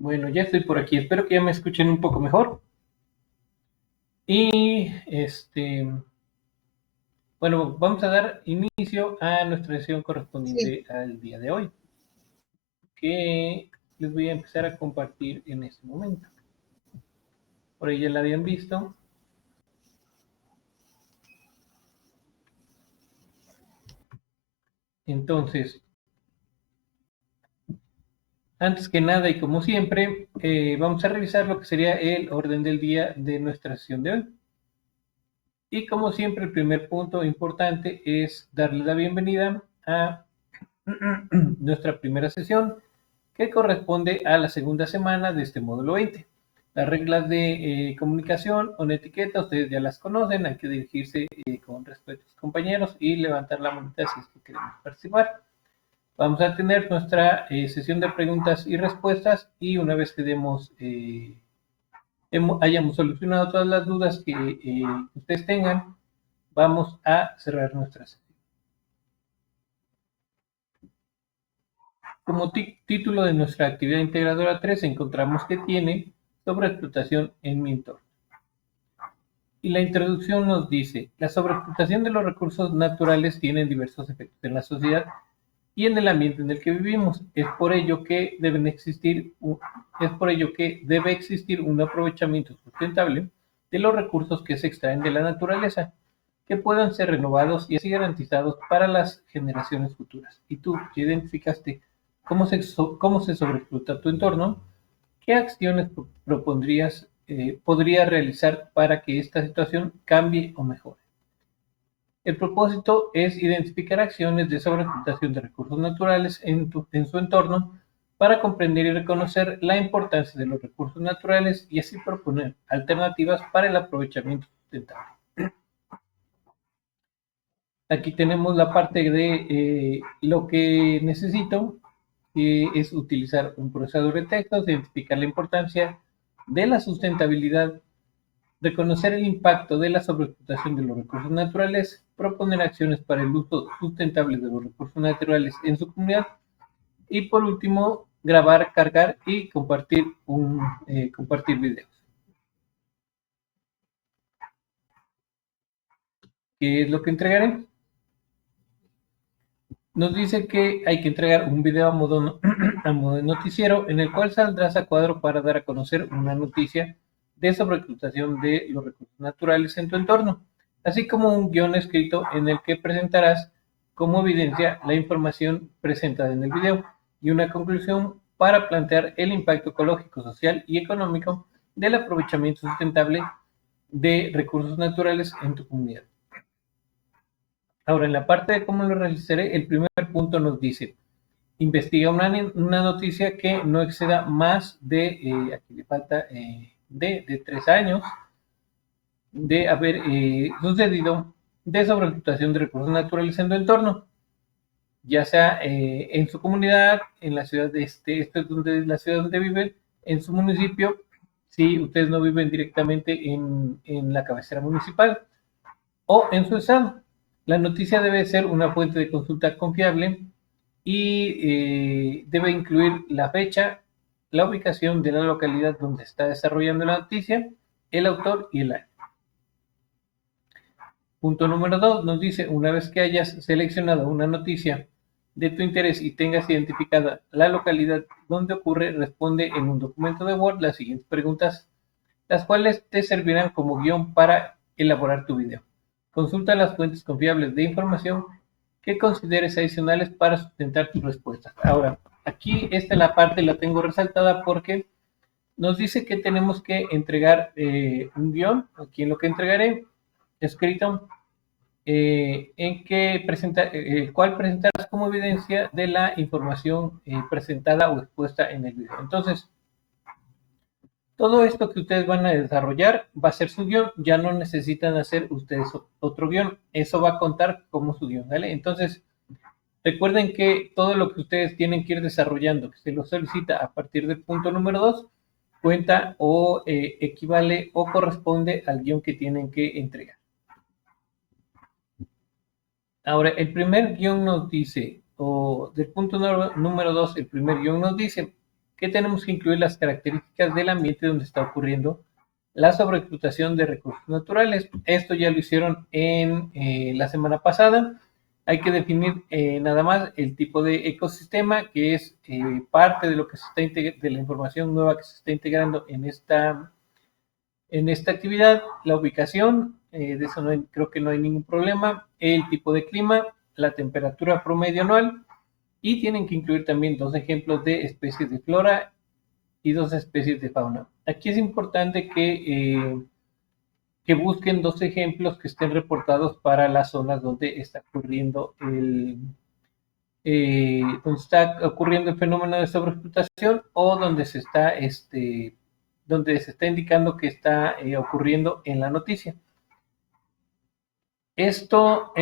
Bueno, ya estoy por aquí. Espero que ya me escuchen un poco mejor. Y bueno, vamos a dar inicio a nuestra sesión Sí, correspondiente al día de hoy, que les voy a empezar a compartir en este momento. Por ahí ya la habían visto. Entonces, antes que nada y como siempre, vamos a revisar lo que sería el orden del día de nuestra sesión de hoy. Y como siempre, el primer punto importante es darle la bienvenida a nuestra primera sesión, que corresponde a la segunda semana de este módulo 20. Las reglas de comunicación o etiqueta, ustedes ya las conocen, hay que dirigirse con respeto a sus compañeros y levantar la manita si es que queremos participar. Vamos a tener nuestra sesión de preguntas y respuestas y una vez que hayamos solucionado todas las dudas que ustedes tengan, vamos a cerrar nuestra sesión. Como título de nuestra actividad integradora 3 encontramos que tiene sobreexplotación en mi entorno. Y la introducción nos dice, la sobreexplotación de los recursos naturales tiene diversos efectos en la sociedad y en el ambiente en el que vivimos. Es por ello que debe existir un aprovechamiento sustentable de los recursos que se extraen de la naturaleza, que puedan ser renovados y así garantizados para las generaciones futuras. Y tú, que identificaste cómo se sobreexplota tu entorno, ¿qué acciones podrías realizar para que esta situación cambie o mejore? El propósito es identificar acciones de sobreexplotación de recursos naturales en su entorno para comprender y reconocer la importancia de los recursos naturales y así proponer alternativas para el aprovechamiento sustentable. Aquí tenemos la parte de lo que necesito, que es utilizar un procesador de textos, identificar la importancia de la sustentabilidad, reconocer el impacto de la sobreexplotación de los recursos naturales, proponer acciones para el uso sustentable de los recursos naturales en su comunidad y por último, grabar, cargar y compartir videos. ¿Qué es lo que entregaré? Nos dice que hay que entregar un video a modo de noticiero en el cual saldrás a cuadro para dar a conocer una noticia de sobreexplotación de los recursos naturales en tu entorno, así como un guión escrito en el que presentarás como evidencia la información presentada en el video y una conclusión para plantear el impacto ecológico, social y económico del aprovechamiento sustentable de recursos naturales en tu comunidad. Ahora, en la parte de cómo lo realizaré, el primer punto nos dice, investiga una noticia que no exceda más aquí le falta, de 3 años de haber sucedido de sobreexplotación de recursos naturales en tu entorno, ya sea en su comunidad, en la ciudad esto es la ciudad donde viven, en su municipio, si ustedes no viven directamente en la cabecera municipal, o en su estado. La noticia debe ser una fuente de consulta confiable y debe incluir la fecha, la ubicación de la localidad donde está desarrollando la noticia, el autor y el año. Punto número 2 nos dice, una vez que hayas seleccionado una noticia de tu interés y tengas identificada la localidad donde ocurre, responde en un documento de Word las siguientes preguntas, las cuales te servirán como guión para elaborar tu video. Consulta las fuentes confiables de información que consideres adicionales para sustentar tus respuestas. Ahora, aquí esta la parte la tengo resaltada porque nos dice que tenemos que entregar un guión, aquí en lo que entregaré, escrito, en que el cual presentarás como evidencia de la información presentada o expuesta en el video. Entonces, todo esto que ustedes van a desarrollar va a ser su guión, ya no necesitan hacer ustedes otro guión, eso va a contar como su guión, ¿vale? Entonces, recuerden que todo lo que ustedes tienen que ir desarrollando, que se lo solicita a partir del punto número 2, cuenta o equivale o corresponde al guión que tienen que entregar. Ahora, el primer guión nos dice, o del punto número 2, el primer guión nos dice que tenemos que incluir las características del ambiente donde está ocurriendo la sobreexplotación de recursos naturales. Esto ya lo hicieron en la semana pasada. Hay que definir nada más el tipo de ecosistema, que es parte de lo que se está de la información nueva que se está integrando en esta actividad, la ubicación, de eso no hay, creo que no hay ningún problema, el tipo de clima, la temperatura promedio anual, y tienen que incluir también dos ejemplos de especies de flora y dos especies de fauna. Aquí es importante que busquen dos ejemplos que estén reportados para las zonas donde está ocurriendo donde está ocurriendo el fenómeno de sobreexplotación o donde se está indicando que está ocurriendo en la noticia. Esto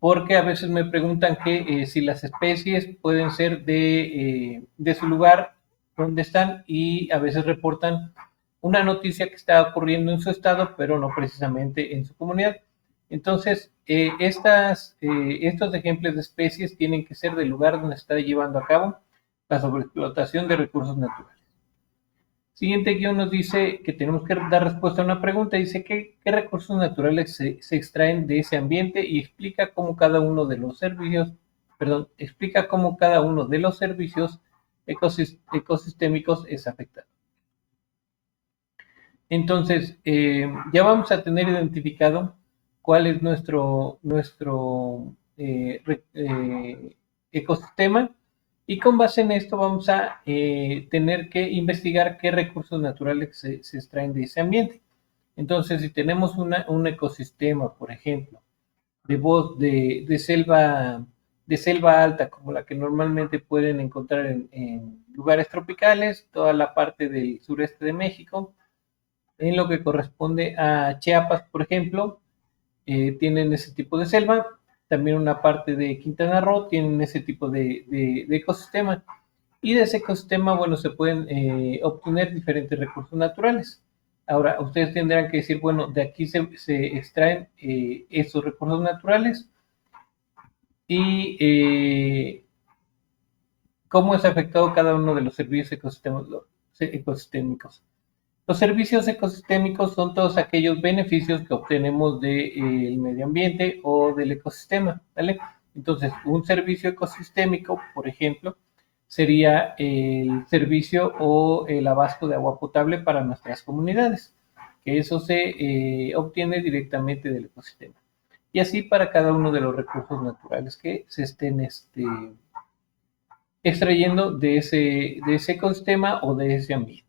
porque a veces me preguntan que si las especies pueden ser de su lugar donde están y a veces reportan una noticia que está ocurriendo en su estado, pero no precisamente en su comunidad. Entonces, estos ejemplos de especies tienen que ser del lugar donde se está llevando a cabo la sobreexplotación de recursos naturales. Siguiente guión nos dice que tenemos que dar respuesta a una pregunta. Dice qué recursos naturales se extraen de ese ambiente y explica cómo cada uno de los servicios, explica cómo cada uno de los servicios ecosistémicos es afectado. Entonces, ya vamos a tener identificado cuál es nuestro ecosistema y con base en esto vamos a tener que investigar qué recursos naturales se extraen de ese ambiente. Entonces, si tenemos un ecosistema, por ejemplo, de selva alta, como la que normalmente pueden encontrar en lugares tropicales, toda la parte del sureste de México, en lo que corresponde a Chiapas, por ejemplo, tienen ese tipo de selva. También una parte de Quintana Roo tienen ese tipo de ecosistema. Y de ese ecosistema, bueno, se pueden obtener diferentes recursos naturales. Ahora, ustedes tendrán que decir, bueno, de aquí se extraen esos recursos naturales y cómo es afectado cada uno de los servicios ecosistémicos. Los servicios ecosistémicos son todos aquellos beneficios que obtenemos del medio ambiente o del ecosistema, ¿vale? Entonces, un servicio ecosistémico, por ejemplo, sería el servicio o el abasto de agua potable para nuestras comunidades, que eso se obtiene directamente del ecosistema. Y así para cada uno de los recursos naturales que se estén extrayendo de ese ecosistema o de ese ambiente.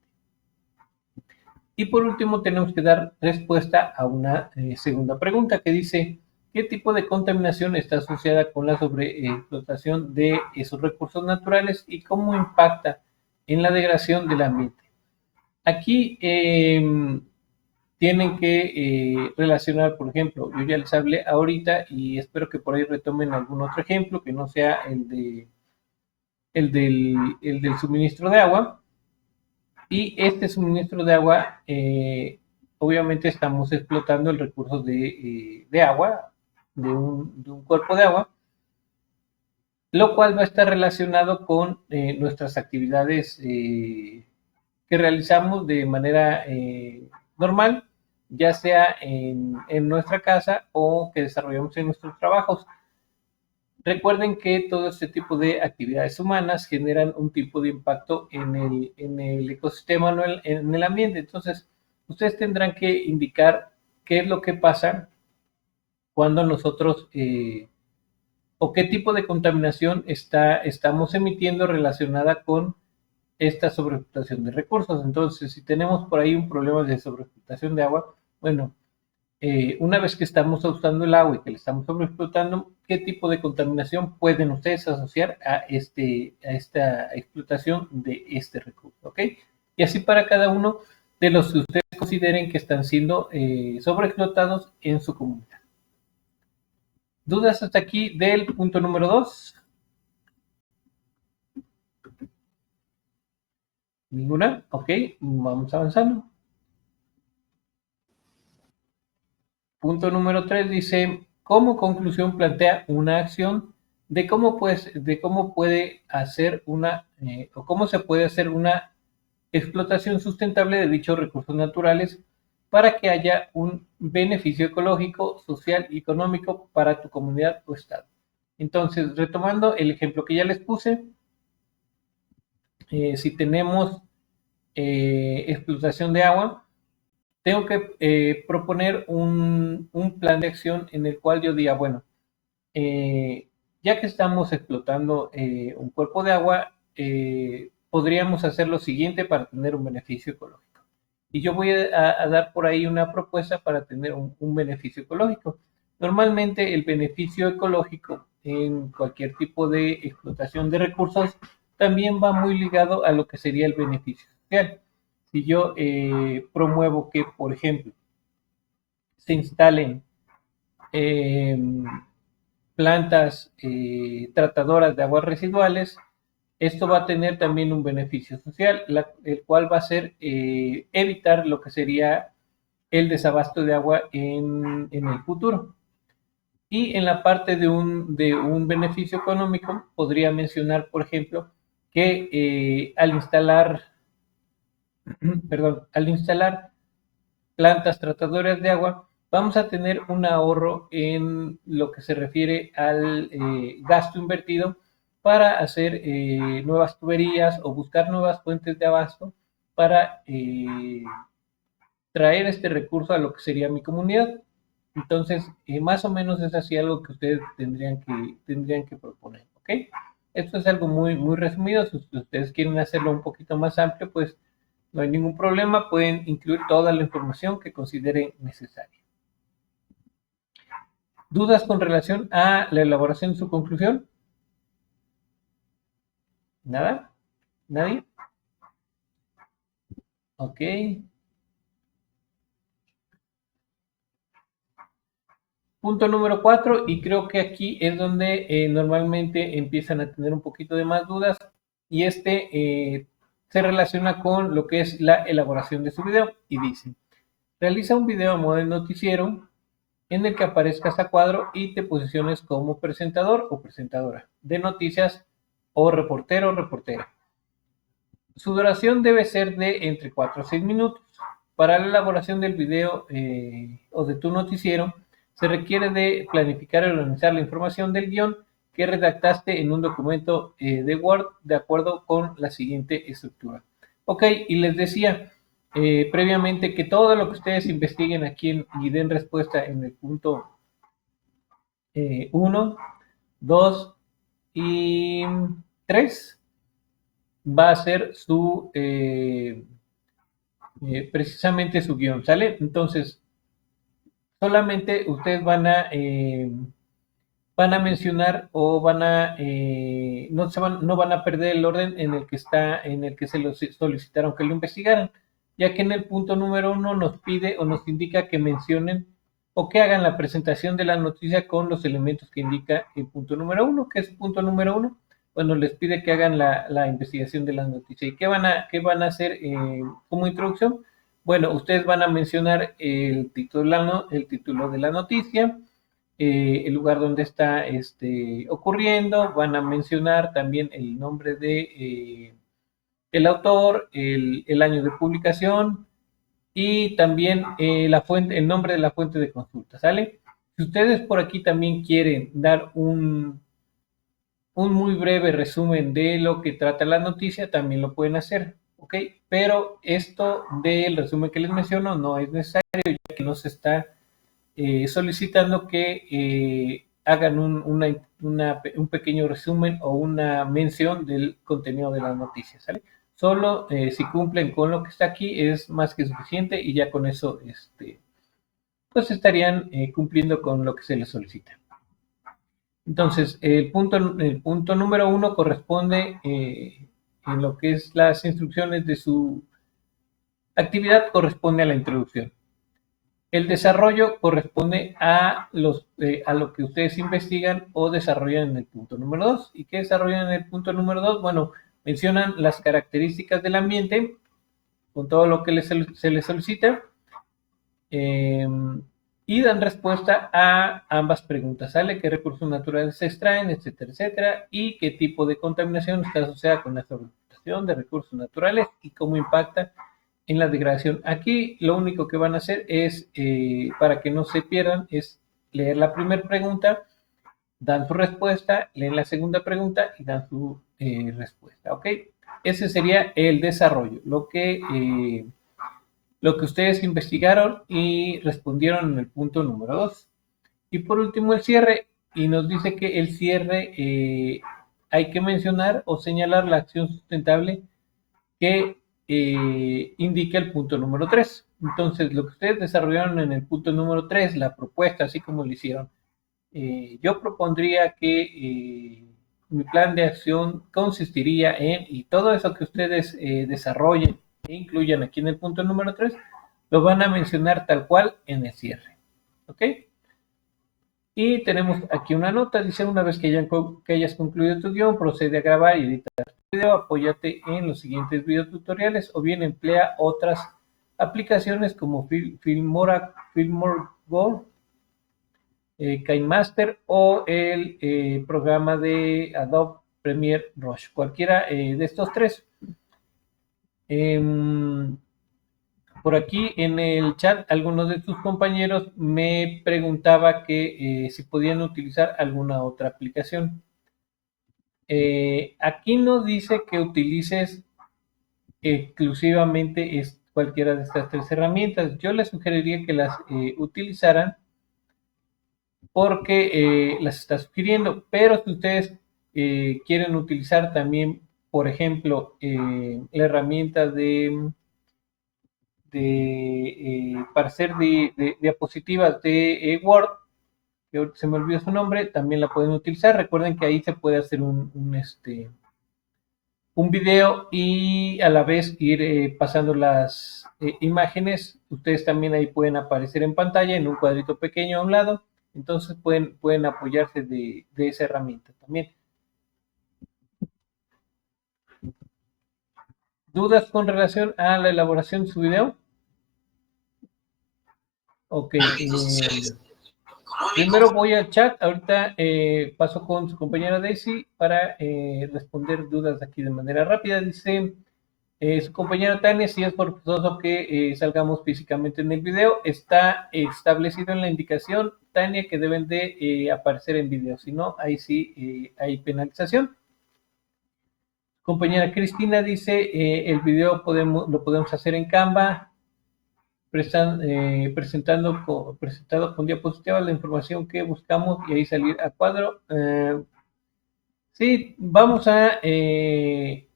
Y por último, tenemos que dar respuesta a una segunda pregunta que dice, ¿qué tipo de contaminación está asociada con la sobreexplotación de esos recursos naturales y cómo impacta en la degradación del ambiente? Aquí tienen que relacionar, por ejemplo, yo ya les hablé ahorita y espero que por ahí retomen algún otro ejemplo que no sea el del suministro de agua. Y este suministro de agua, obviamente estamos explotando el recurso de agua, de un cuerpo de agua, lo cual va a estar relacionado con nuestras actividades que realizamos de manera normal, ya sea en nuestra casa o que desarrollamos en nuestros trabajos. Recuerden que todo este tipo de actividades humanas generan un tipo de impacto en el ecosistema, no en el ambiente. Entonces, ustedes tendrán que indicar qué es lo que pasa cuando nosotros, o qué tipo de contaminación estamos emitiendo relacionada con esta sobreexplotación de recursos. Entonces, si tenemos por ahí un problema de sobreexplotación de agua, bueno, una vez que estamos usando el agua y que le estamos sobreexplotando, ¿qué tipo de contaminación pueden ustedes asociar a esta explotación de este recurso? ¿Ok? Y así para cada uno de los que ustedes consideren que están siendo sobreexplotados en su comunidad. ¿Dudas hasta aquí del punto número 2? ¿Ninguna? Ok, vamos avanzando. Punto número 3 dice, como conclusión plantea una acción de cómo puede hacer o cómo se puede hacer una explotación sustentable de dichos recursos naturales para que haya un beneficio ecológico, social y económico para tu comunidad o estado. Entonces, retomando el ejemplo que ya les puse, si tenemos explotación de agua, tengo que proponer un plan de acción en el cual yo diga, bueno, ya que estamos explotando un cuerpo de agua, podríamos hacer lo siguiente para tener un beneficio ecológico. Y yo voy a dar por ahí una propuesta para tener un beneficio ecológico. Normalmente el beneficio ecológico en cualquier tipo de explotación de recursos también va muy ligado a lo que sería el beneficio social. Si yo promuevo que, por ejemplo, se instalen eh, plantas tratadoras de aguas residuales, esto va a tener también un beneficio social, el cual va a ser evitar lo que sería el desabasto de agua en el futuro. Y en la parte de un beneficio económico, podría mencionar, por ejemplo, que al instalar, perdón, al instalar plantas tratadoras de agua, vamos a tener un ahorro en lo que se refiere al gasto invertido para hacer nuevas tuberías o buscar nuevas fuentes de abasto para traer este recurso a lo que sería mi comunidad. Entonces, más o menos es así algo que ustedes tendrían que proponer, ¿ok? Esto es algo muy, muy resumido. Si ustedes quieren hacerlo un poquito más amplio, pues no hay ningún problema. Pueden incluir toda la información que consideren necesaria. ¿Dudas con relación a la elaboración de su conclusión? ¿Nada? ¿Nadie? Ok. Punto número 4, y creo que aquí es donde normalmente empiezan a tener un poquito de más dudas, y se relaciona con lo que es la elaboración de su video, y dice, realiza un video a modo de noticiero en el que aparezcas a cuadro y te posiciones como presentador o presentadora de noticias o reportero o reportera. Su duración debe ser de entre 4 a 6 minutos. Para la elaboración del video o de tu noticiero, se requiere de planificar y organizar la información del guión que redactaste en un documento de Word de acuerdo con la siguiente estructura. Ok, y les decía previamente que todo lo que ustedes investiguen aquí y den respuesta en el punto 1, 2 y 3 va a ser precisamente su guión, ¿sale? Entonces, solamente ustedes van a mencionar o no van a perder el orden en el que se los solicitaron que lo investigaran, ya que en el punto número 1 nos pide o nos indica que mencionen o que hagan la presentación de la noticia con los elementos que indica el punto número 1, que es el punto número 1. Bueno, les pide que hagan la investigación de la noticia. ¿Y qué van a hacer como introducción? Bueno, ustedes van a mencionar el título de la noticia, el lugar donde está ocurriendo, van a mencionar también el nombre de el autor, el año de publicación y también el nombre de la fuente de consulta, ¿sale? Si ustedes por aquí también quieren dar un muy breve resumen de lo que trata la noticia, también lo pueden hacer, ¿ok? Pero esto del resumen que les menciono no es necesario, ya que no se está solicitando que hagan un pequeño resumen o una mención del contenido de las noticias, ¿sale? Solo si cumplen con lo que está aquí es más que suficiente y ya con eso pues estarían cumpliendo con lo que se les solicita. Entonces, el punto número 1 corresponde en lo que es las instrucciones de su actividad, corresponde a la introducción. El desarrollo corresponde a lo que ustedes investigan o desarrollan en el punto número 2. ¿Y qué desarrollan en el punto número 2? Bueno, mencionan las características del ambiente con todo lo que se les solicita eh, y dan respuesta a ambas preguntas. ¿Sale? ¿Qué recursos naturales se extraen? Etcétera, etcétera. Y qué tipo de contaminación está asociada con la sobreexplotación de recursos naturales y cómo impacta en la degradación. Aquí lo único que van a hacer es, para que no se pierdan, es leer la primera pregunta, dan su respuesta, leen la segunda pregunta y dan su respuesta. ¿Ok? Ese sería el desarrollo, lo que ustedes investigaron y respondieron en el punto número 2. Y por último el cierre, y nos dice que el cierre hay que mencionar o señalar la acción sustentable que indica el punto número 3. Entonces, lo que ustedes desarrollaron en el punto número 3, la propuesta, así como lo hicieron, yo propondría que mi plan de acción consistiría en, y todo eso que ustedes desarrollen e incluyan aquí en el punto número 3, lo van a mencionar tal cual en el cierre. ¿Ok? Y tenemos aquí una nota, dice, una vez que hayas concluido tu guión, procede a grabar y editar tu video, apóyate en los siguientes videotutoriales o bien emplea otras aplicaciones como Filmora, KineMaster o el programa de Adobe Premiere Rush, cualquiera de estos tres. Por aquí en el chat, algunos de tus compañeros me preguntaba que si podían utilizar alguna otra aplicación. Aquí nos dice que utilices exclusivamente cualquiera de estas tres herramientas. Yo les sugeriría que las utilizaran porque las está sugiriendo, pero si ustedes quieren utilizar también, por ejemplo, la herramienta para hacer diapositivas de Word, que se me olvidó su nombre, también la pueden utilizar. Recuerden que ahí se puede hacer un video y a la vez ir pasando las imágenes. Ustedes también ahí pueden aparecer en pantalla en un cuadrito pequeño a un lado. Entonces pueden apoyarse de esa herramienta también. ¿Dudas con relación a la elaboración de su video? Ok. Primero voy al chat. Ahorita paso con su compañera Daisy para responder dudas aquí de manera rápida. Dice su compañera Tania, si es forzoso que salgamos físicamente en el video, está establecido en la indicación, Tania, que deben de aparecer en video. Si no, ahí sí hay penalización. Compañera Cristina dice, el video lo podemos hacer en Canva, presentado con diapositivas la información que buscamos y ahí salir a cuadro. Sí, vamos a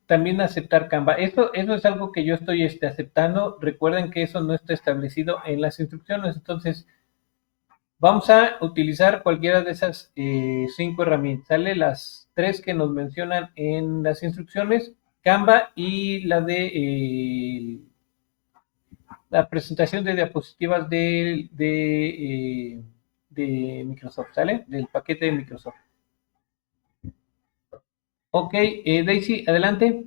también aceptar Canva. Eso es algo que yo estoy aceptando. Recuerden que eso no está establecido en las instrucciones. Entonces, vamos a utilizar cualquiera de esas 5 herramientas. Sale las 3 que nos mencionan en las instrucciones, Canva y la de la presentación de diapositivas de Microsoft, ¿sale? Del paquete de Microsoft. Ok, Daisy, adelante.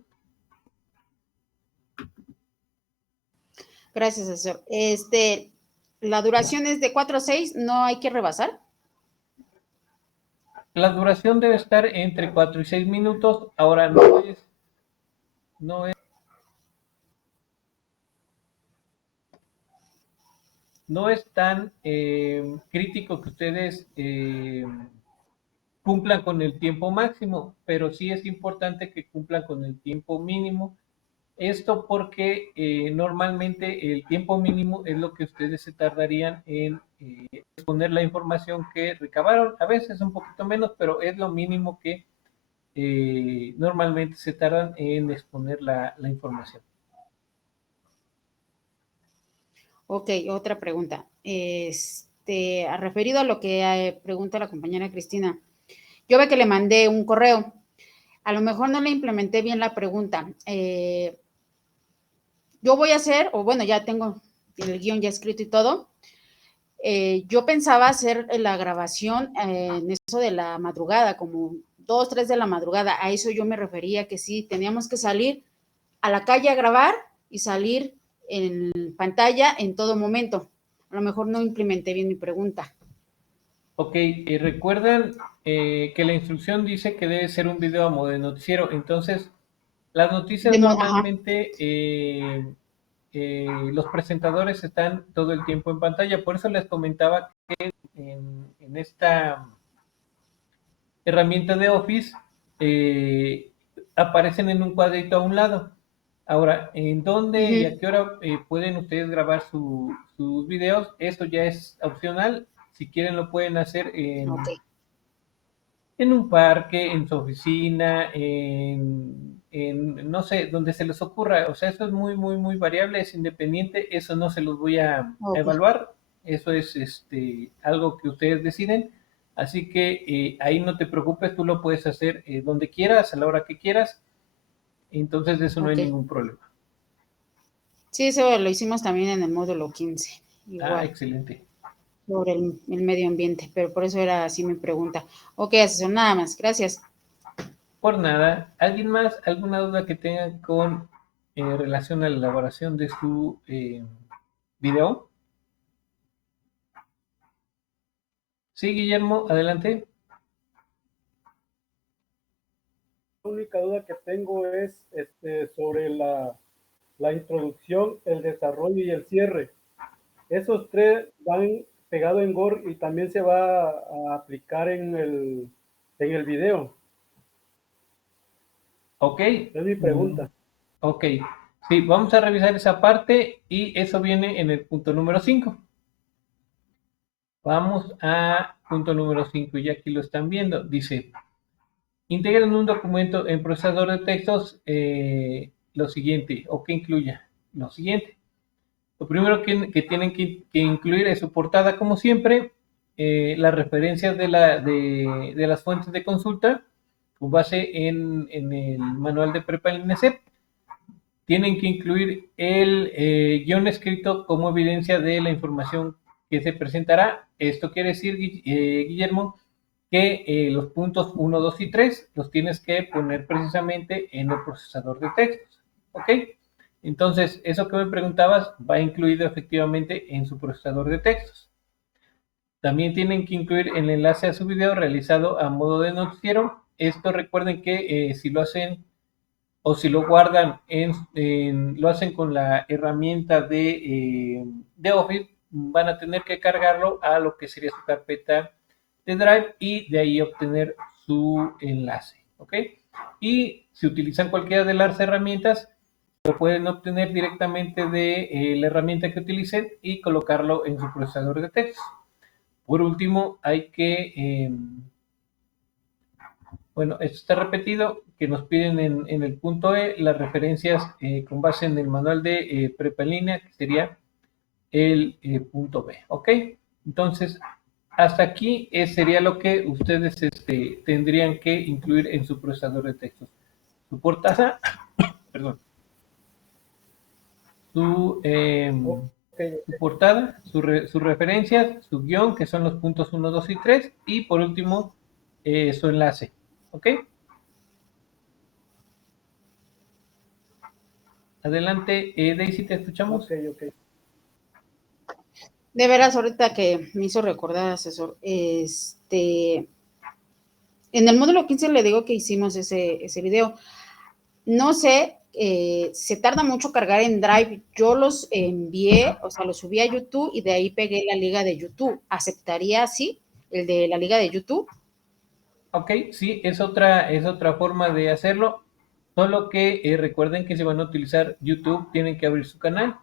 Gracias, asesor. La duración es de 4 a 6, ¿no hay que rebasar? La duración debe estar entre 4 y 6 minutos. Ahora no es tan crítico que ustedes cumplan con el tiempo máximo, pero sí es importante que cumplan con el tiempo mínimo. Esto porque normalmente el tiempo mínimo es lo que ustedes se tardarían en exponer la información que recabaron. A veces un poquito menos, pero es lo mínimo que normalmente se tardan en exponer la información. Ok, otra pregunta. Referido a lo que pregunta la compañera Cristina, yo ve que le mandé un correo. A lo mejor no le implementé bien la pregunta. Yo voy a hacer, o bueno, ya tengo el guión ya escrito y todo. Yo pensaba hacer la grabación en eso de la madrugada, como 2, 3 de la madrugada. A eso yo me refería, que sí, teníamos que salir a la calle a grabar y salir en pantalla en todo momento. A lo mejor no implementé bien mi pregunta. Ok, recuerdan que la instrucción dice que debe ser un video a modo de noticiero. Entonces, las noticias Ajá. normalmente los presentadores están todo el tiempo en pantalla. Por eso les comentaba que en esta herramienta de Office eh, aparecen en un cuadrito a un lado. Ahora, ¿en dónde y a qué hora pueden ustedes grabar sus videos? Eso ya es opcional. Si quieren lo pueden hacer Ok. en un parque, en su oficina, no sé, donde se les ocurra. O sea, eso es muy, muy, muy variable, es independiente. Eso no se los voy a Ok. evaluar. Eso es algo que ustedes deciden. Así que ahí no te preocupes, tú lo puedes hacer donde quieras, a la hora que quieras. Entonces, de eso no hay Ok. ningún problema. Sí, eso lo hicimos también en el módulo 15, Ah, igual, excelente. sobre el medio ambiente, pero por eso era así mi pregunta. Ok, asesor, nada más, gracias. Por nada, ¿alguien más? ¿Alguna duda que tengan con relación a la elaboración de su video? Sí, Guillermo, adelante. La única duda que tengo es sobre la introducción, el desarrollo y el cierre. Esos tres van pegados en Word y también se va a aplicar en el video. Ok. Es mi Mm, pregunta. ok. Sí, vamos a revisar esa parte y eso viene en el punto número 5. Vamos a punto número 5 y aquí lo están viendo. Dice, integren un documento en procesador de textos lo siguiente o que incluya lo siguiente. Lo primero que tienen que incluir es su portada, como siempre, las referencias de las fuentes de consulta con base en el manual de Prepa INESEP. Tienen que incluir el guión escrito como evidencia de la información que se presentará. Esto quiere decir, Guillermo, que los puntos 1, 2 y 3 los tienes que poner precisamente en el procesador de textos. ¿Ok? Entonces, eso que me preguntabas va incluido efectivamente en su procesador de textos. También tienen que incluir el enlace a su video realizado a modo de noticiero. Esto recuerden que si lo hacen o si lo guardan, lo hacen con la herramienta de Office, van a tener que cargarlo a lo que sería su carpeta de Drive y de ahí obtener su enlace. ¿Ok? Y si utilizan cualquiera de las herramientas, lo pueden obtener directamente de la herramienta que utilicen y colocarlo en su procesador de texto. Por último, hay que bueno, esto está repetido, que nos piden en el punto E las referencias con base en el manual de prepa en línea, que sería el punto B, ¿ok? Entonces, hasta aquí sería lo que ustedes tendrían que incluir en su procesador de textos. Su portada, perdón, su, eh, Ok, su portada, sus referencias, su guión, que son los puntos 1, 2 y 3, y por último, su enlace, ¿ok? Adelante, Daisy, te ok, escuchamos. ok. De veras, ahorita que me hizo recordar, asesor, en el módulo 15 le digo que hicimos ese video. No sé, se tarda mucho cargar en Drive. Yo los envié, o sea, los subí a YouTube y de ahí pegué la liga de YouTube. ¿Aceptaría así el de la liga de YouTube? Ok, sí, es otra forma de hacerlo, solo que recuerden que si van a utilizar YouTube tienen que abrir su canal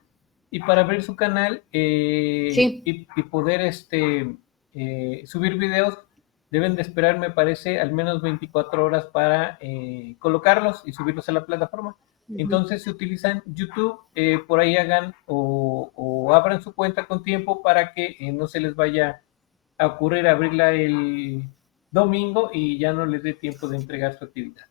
y para abrir su canal Sí. y poder subir videos deben de esperar, me parece, al menos 24 horas para colocarlos y subirlos a la plataforma. Entonces, si utilizan YouTube, por ahí hagan o abran su cuenta con tiempo para que no se les vaya a ocurrir abrirla el domingo y ya no les dé tiempo de entregar su actividad.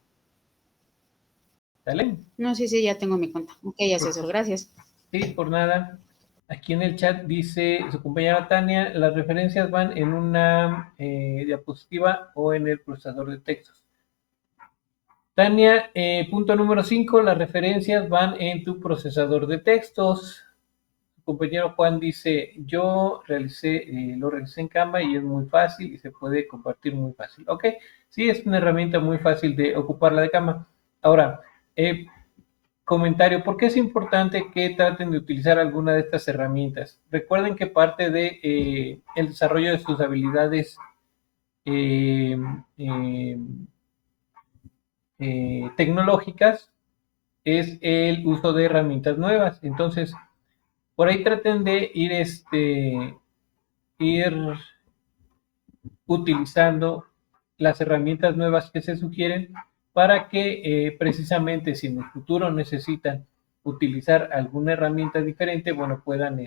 ¿Sale? No, sí, ya tengo mi cuenta. Ok, asesor, gracias. Sí, por nada. Aquí en el chat dice su compañera Tania, las referencias van en una diapositiva o en el procesador de textos. Tania, punto número 5, las referencias van en tu procesador de textos. Su compañero Juan dice, yo lo realicé en Canva y es muy fácil y se puede compartir muy fácil. Ok, sí, es una herramienta muy fácil de ocuparla de Canva. Ahora, comentario, ¿por qué es importante que traten de utilizar alguna de estas herramientas? Recuerden que parte de el desarrollo de sus habilidades tecnológicas es el uso de herramientas nuevas. Entonces, por ahí traten de ir utilizando las herramientas nuevas que se sugieren para que precisamente si en el futuro necesitan utilizar alguna herramienta diferente, bueno, puedan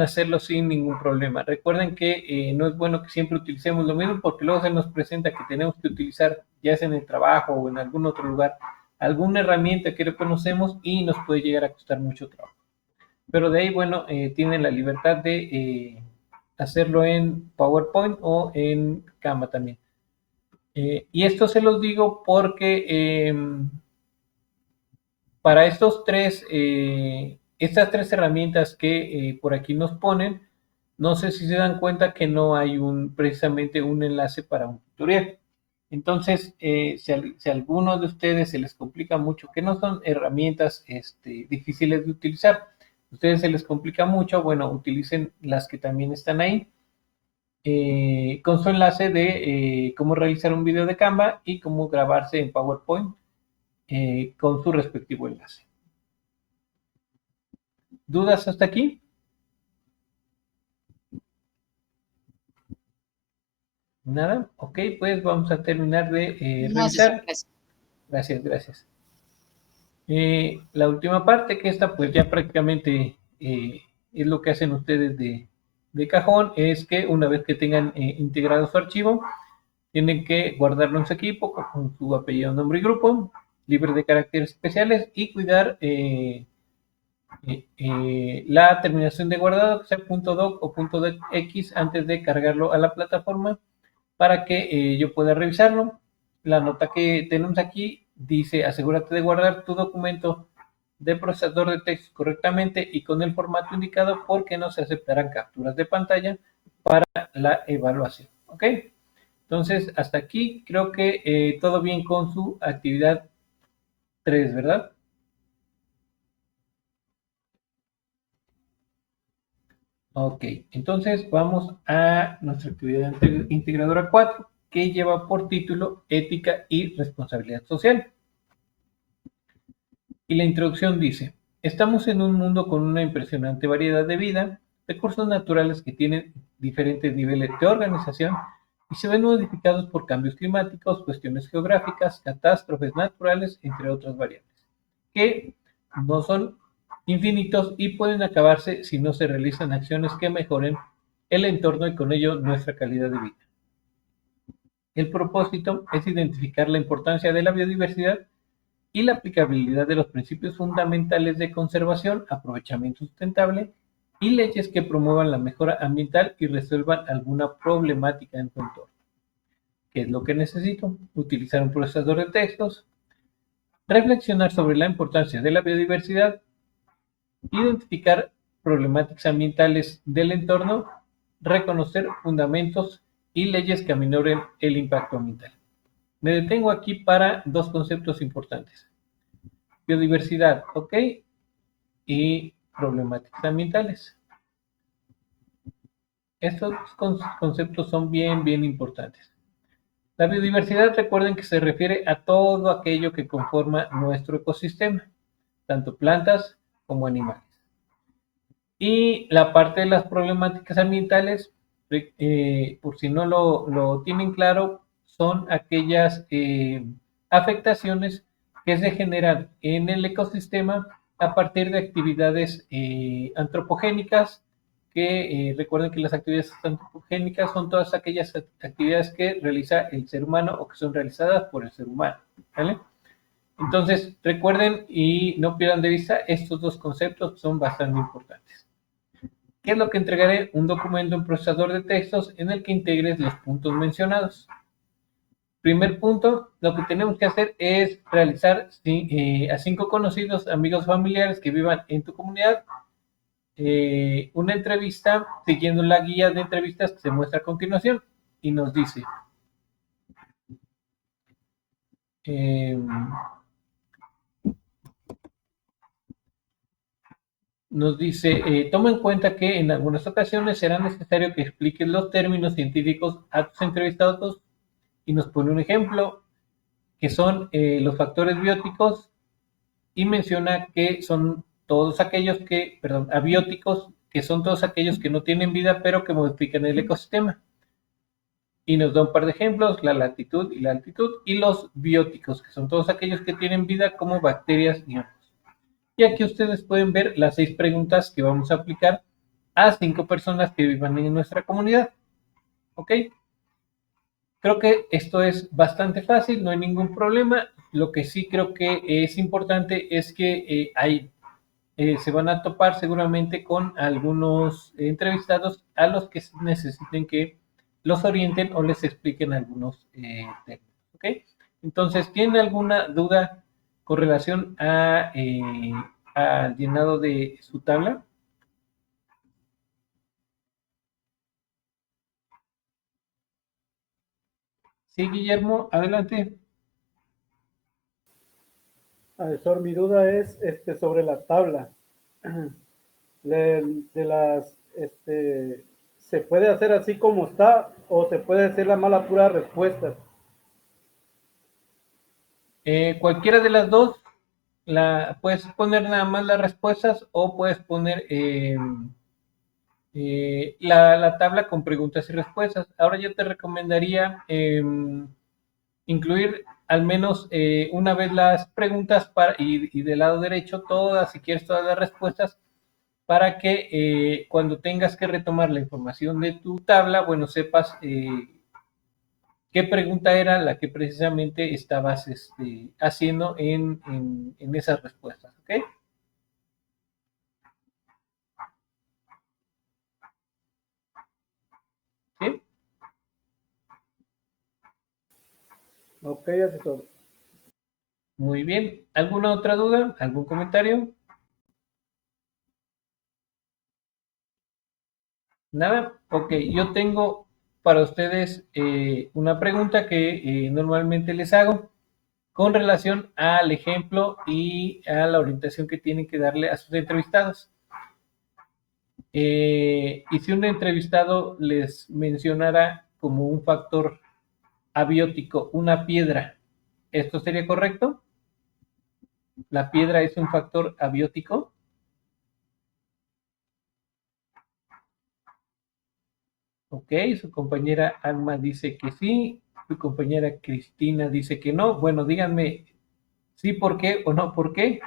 hacerlo sin ningún problema. Recuerden que no es bueno que siempre utilicemos lo mismo porque luego se nos presenta que tenemos que utilizar, ya sea en el trabajo o en algún otro lugar, alguna herramienta que reconocemos y nos puede llegar a costar mucho trabajo. Pero de ahí, bueno, tienen la libertad de hacerlo en PowerPoint o en Canva también. Y esto se los digo porque para estas tres herramientas que por aquí nos ponen, no sé si se dan cuenta que no hay precisamente un enlace para un tutorial. Entonces, si a alguno de ustedes se les complica mucho, que no son herramientas difíciles de utilizar, a ustedes se les complica mucho, bueno, utilicen las que también están ahí, con su enlace de cómo realizar un video de Canva y cómo grabarse en PowerPoint con su respectivo enlace. ¿Dudas hasta aquí? Nada. Ok, pues vamos a terminar de revisar. Gracias. La última parte, que esta pues ya prácticamente es lo que hacen ustedes de cajón, es que una vez que tengan integrado su archivo, tienen que guardarlo en su equipo con su apellido, nombre y grupo, libre de caracteres especiales y cuidar la terminación de guardado, que sea .doc o .docx antes de cargarlo a la plataforma para que yo pueda revisarlo. La nota que tenemos aquí dice, asegúrate de guardar tu documento de procesador de texto correctamente y con el formato indicado porque no se aceptarán capturas de pantalla para la evaluación. ¿Ok? Entonces, hasta aquí creo que todo bien con su actividad 3, ¿verdad? Ok, entonces vamos a nuestra actividad integradora 4, que lleva por título Ética y Responsabilidad Social. Y la introducción dice, estamos en un mundo con una impresionante variedad de vida, recursos naturales que tienen diferentes niveles de organización y se ven modificados por cambios climáticos, cuestiones geográficas, catástrofes naturales, entre otras variables, que no son infinitos y pueden acabarse si no se realizan acciones que mejoren el entorno y con ello nuestra calidad de vida. El propósito es identificar la importancia de la biodiversidad y la aplicabilidad de los principios fundamentales de conservación, aprovechamiento sustentable y leyes que promuevan la mejora ambiental y resuelvan alguna problemática en tu entorno. ¿Qué es lo que necesito? Utilizar un procesador de textos, reflexionar sobre la importancia de la biodiversidad, identificar problemáticas ambientales del entorno, reconocer fundamentos y leyes que aminoren el impacto ambiental. Me detengo aquí para dos conceptos importantes. Biodiversidad, ¿ok? Y problemáticas ambientales. Estos conceptos son bien importantes. La biodiversidad, recuerden que se refiere a todo aquello que conforma nuestro ecosistema, tanto plantas como animales. Y la parte de las problemáticas ambientales por si no lo tienen claro, son aquellas afectaciones que se generan en el ecosistema a partir de actividades antropogénicas, que recuerden que las actividades antropogénicas son todas aquellas actividades que realiza el ser humano o que son realizadas por el ser humano, ¿vale? Entonces, recuerden y no pierdan de vista, estos dos conceptos son bastante importantes. ¿Qué es lo que entregaré? Un documento en procesador de textos en el que integres los puntos mencionados. Primer punto, lo que tenemos que hacer es realizar a 5 conocidos, amigos, familiares que vivan en tu comunidad, una entrevista siguiendo la guía de entrevistas que se muestra a continuación y nos dice, eh, toma en cuenta que en algunas ocasiones será necesario que expliques los términos científicos a tus entrevistados y nos pone un ejemplo que son los factores bióticos y menciona que son todos aquellos que, perdón, abióticos, que son todos aquellos que no tienen vida pero que modifican el ecosistema. Y nos da un par de ejemplos, la latitud y la altitud, y los bióticos, que son todos aquellos que tienen vida como bacterias y hongos. Y aquí ustedes pueden ver las 6 preguntas que vamos a aplicar a 5 personas que vivan en nuestra comunidad. ¿Ok? Creo que esto es bastante fácil, no hay ningún problema. Lo que sí creo que es importante es que se van a topar seguramente con algunos entrevistados a los que necesiten que los orienten o les expliquen algunos términos. ¿Ok? Entonces, ¿tienen alguna duda con relación al llenado de su tabla? Sí, Guillermo, adelante. Profesor, mi duda es sobre la tabla. De las, ¿se puede hacer así como está o se puede hacer la mala pura respuesta? Cualquiera de las dos, puedes poner nada más las respuestas o puedes poner la tabla con preguntas y respuestas. Ahora yo te recomendaría incluir al menos una vez las preguntas y del lado derecho todas, si quieres todas las respuestas, para que cuando tengas que retomar la información de tu tabla, bueno, sepas qué pregunta era la que precisamente estabas haciendo en esas respuestas, ¿ok? ¿Sí? Ok, asesor. Muy bien. ¿Alguna otra duda? ¿Algún comentario? Nada. Ok, yo tengo para ustedes una pregunta que normalmente les hago con relación al ejemplo y a la orientación que tienen que darle a sus entrevistados. Y si un entrevistado les mencionara como un factor abiótico una piedra, ¿esto sería correcto? ¿La piedra es un factor abiótico? Ok, su compañera Alma dice que sí, su compañera Cristina dice que no. Bueno, díganme sí, por qué o no, por qué.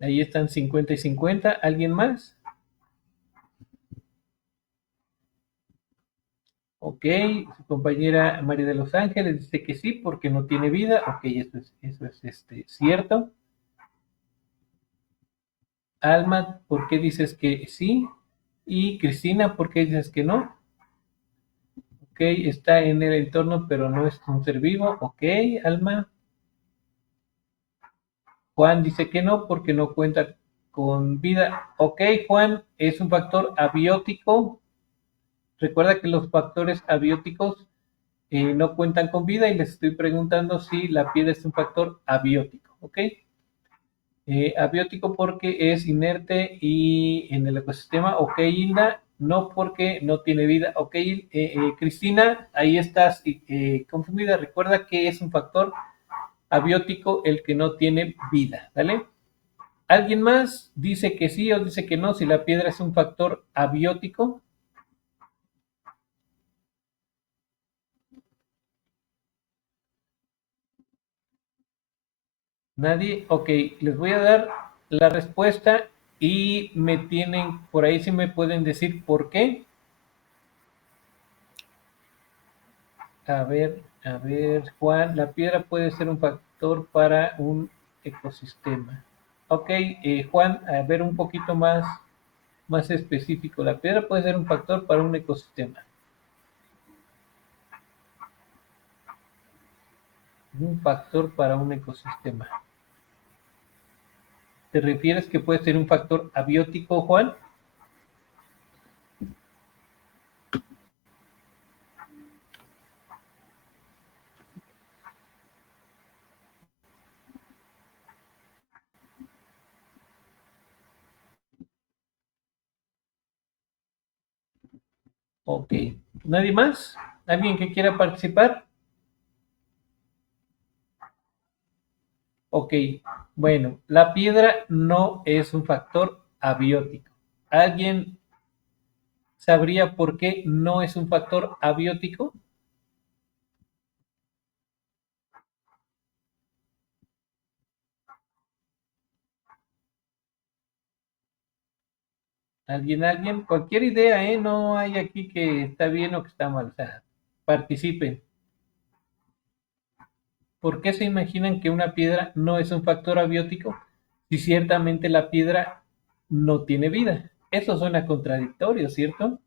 Ahí están 50 y 50. ¿Alguien más? Ok, su compañera María de los Ángeles dice que sí, porque no tiene vida. Ok, eso es cierto. Alma, ¿por qué dices que sí? Y Cristina, ¿por qué dices que no? Ok, está en el entorno, pero no es un ser vivo. Ok, Alma. Juan dice que no, porque no cuenta con vida. Ok, Juan, es un factor abiótico. Recuerda que los factores abióticos no cuentan con vida y les estoy preguntando si la piedra es un factor abiótico. Ok, abiótico porque es inerte y en el ecosistema. Ok, Hilda, no porque no tiene vida. Ok, Cristina, ahí estás confundida. Recuerda que es un factor abiótico el que no tiene vida, ¿vale? ¿Alguien más dice que sí o dice que no si la piedra es un factor abiótico? ¿Nadie? Ok, les voy a dar la respuesta y me tienen, por ahí sí me pueden decir por qué. A ver, Juan, la piedra puede ser un factor para un ecosistema. Ok, Juan, a ver un poquito más específico. La piedra puede ser un factor para un ecosistema. Un factor para un ecosistema. ¿Te refieres que puede ser un factor abiótico, Juan? Ok. ¿Nadie más? ¿Alguien que quiera participar? Ok. Bueno, la piedra no es un factor abiótico. ¿Alguien sabría por qué no es un factor abiótico? ¿Alguien? Cualquier idea, ¿eh? No hay aquí que está bien o que está mal. O sea, participen. ¿Por qué se imaginan que una piedra no es un factor abiótico si ciertamente la piedra no tiene vida? Eso suena contradictorio, ¿cierto?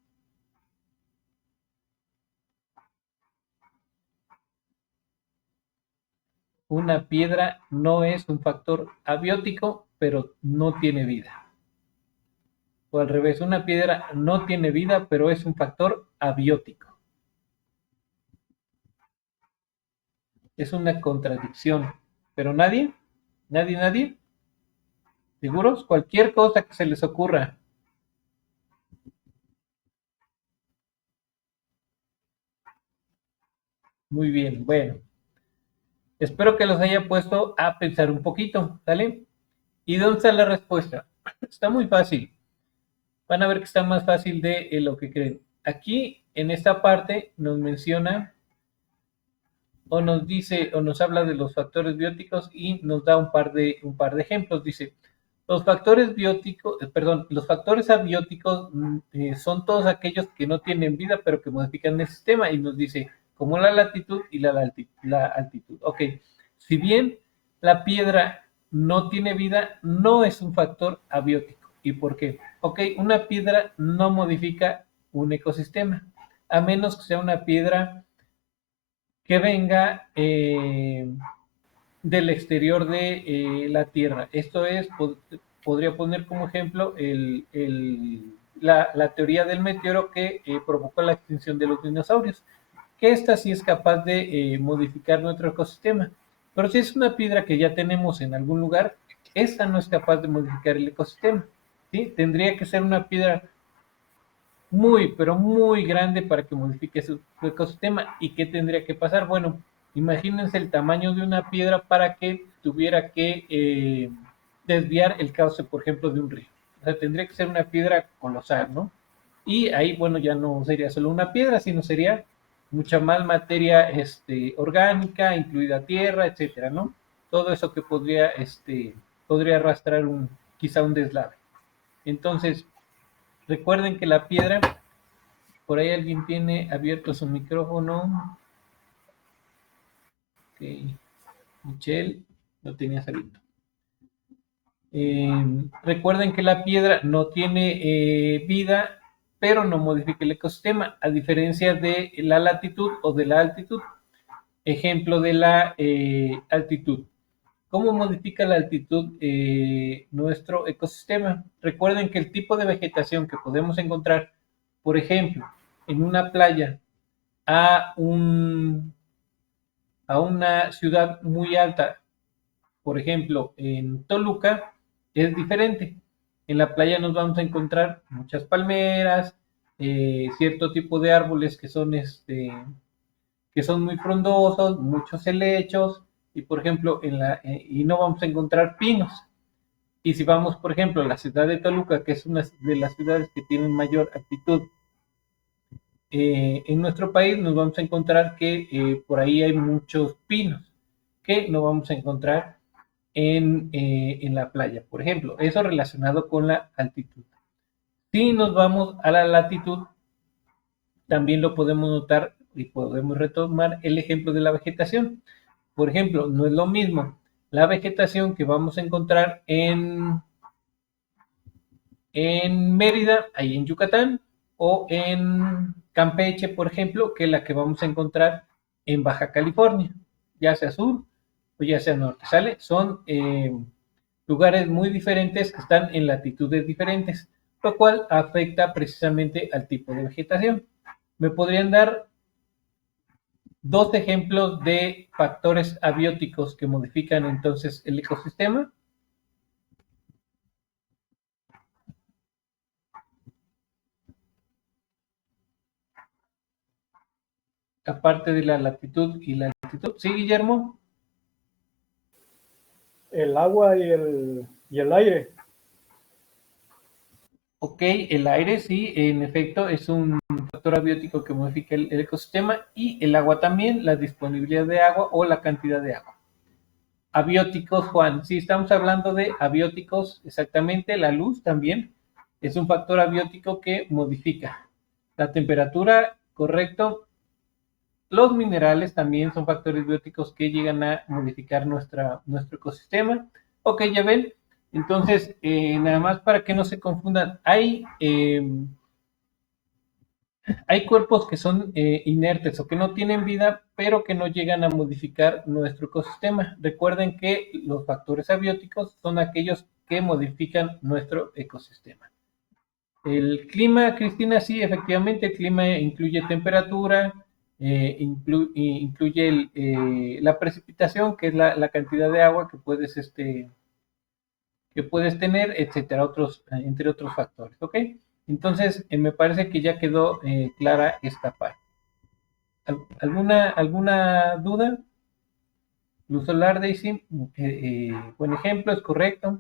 Una piedra no es un factor abiótico, pero no tiene vida. O al revés, una piedra no tiene vida, pero es un factor abiótico. Es una contradicción. Pero nadie, ¿seguros? Cualquier cosa que se les ocurra. Muy bien, bueno. Espero que los haya puesto a pensar un poquito, ¿sale? ¿Y dónde está la respuesta? Está muy fácil. Van a ver que está más fácil de lo que creen. Aquí, en esta parte, nos menciona o nos dice o nos habla de los factores bióticos y nos da un par de ejemplos. Dice, los factores bióticos, perdón, los factores abióticos son todos aquellos que no tienen vida pero que modifican el sistema y nos dice como la latitud y la altitud. Ok, si bien la piedra no tiene vida, no es un factor abiótico. ¿Y por qué? Ok, una piedra no modifica un ecosistema, a menos que sea una piedra que venga del exterior de la Tierra. Esto es, podría poner como ejemplo la teoría del meteoro que provocó la extinción de los dinosaurios, que esta sí es capaz de modificar nuestro ecosistema. Pero si es una piedra que ya tenemos en algún lugar, esta no es capaz de modificar el ecosistema. ¿Sí? Tendría que ser una piedra muy, pero muy grande para que modifique su ecosistema. ¿Y qué tendría que pasar? Bueno, imagínense el tamaño de una piedra para que tuviera que desviar el cauce, por ejemplo, de un río. O sea, tendría que ser una piedra colosal, ¿no? Y ahí, bueno, ya no sería solo una piedra, sino sería mucha más materia orgánica, incluida tierra, etcétera, ¿no? Todo eso que podría arrastrar quizá un deslave. Entonces, recuerden que la piedra, por ahí alguien tiene abierto su micrófono. Ok, Michelle, lo tenías abierto. Recuerden que la piedra no tiene vida, pero no modifica el ecosistema, a diferencia de la latitud o de la altitud. Ejemplo de la altitud. ¿Cómo modifica la altitud nuestro ecosistema? Recuerden que el tipo de vegetación que podemos encontrar, por ejemplo, en una playa a, un, a una ciudad muy alta, por ejemplo, en Toluca, es diferente. En la playa nos vamos a encontrar muchas palmeras, cierto tipo de árboles que son muy frondosos, muchos helechos, y por ejemplo, y no vamos a encontrar pinos. Y si vamos, por ejemplo, a la ciudad de Toluca, que es una de las ciudades que tienen mayor altitud en nuestro país, nos vamos a encontrar que por ahí hay muchos pinos que no vamos a encontrar en la playa, por ejemplo. Eso relacionado con la altitud. Si nos vamos a la latitud, también lo podemos notar y podemos retomar el ejemplo de la vegetación. Por ejemplo, no es lo mismo la vegetación que vamos a encontrar en Mérida, ahí en Yucatán, o en Campeche, por ejemplo, que la que vamos a encontrar en Baja California, ya sea sur o ya sea norte, ¿sale? Son lugares muy diferentes que están en latitudes diferentes, lo cual afecta precisamente al tipo de vegetación. ¿Me podrían dar dos ejemplos de factores abióticos que modifican entonces el ecosistema? Aparte de la latitud y la altitud. ¿Sí, Guillermo? El agua y el aire. Ok, el aire sí, en efecto, es un factor abiótico que modifica el ecosistema, y el agua también, la disponibilidad de agua o la cantidad de agua. Abióticos, Juan, sí, estamos hablando de abióticos, exactamente, la luz también es un factor abiótico que modifica la temperatura, correcto. Los minerales también son factores bióticos que llegan a modificar nuestro ecosistema. Ok, ya ven. Entonces, nada más para que no se confundan, hay cuerpos que son inertes o que no tienen vida, pero que no llegan a modificar nuestro ecosistema. Recuerden que los factores abióticos son aquellos que modifican nuestro ecosistema. El clima, Cristina, sí, efectivamente, el clima incluye temperatura, incluye la precipitación, que es la cantidad de agua que puedes tener, etcétera, entre otros factores, ¿ok? Entonces, me parece que ya quedó clara esta parte. ¿Alguna duda? Luz solar, Daisy, buen ejemplo, es correcto.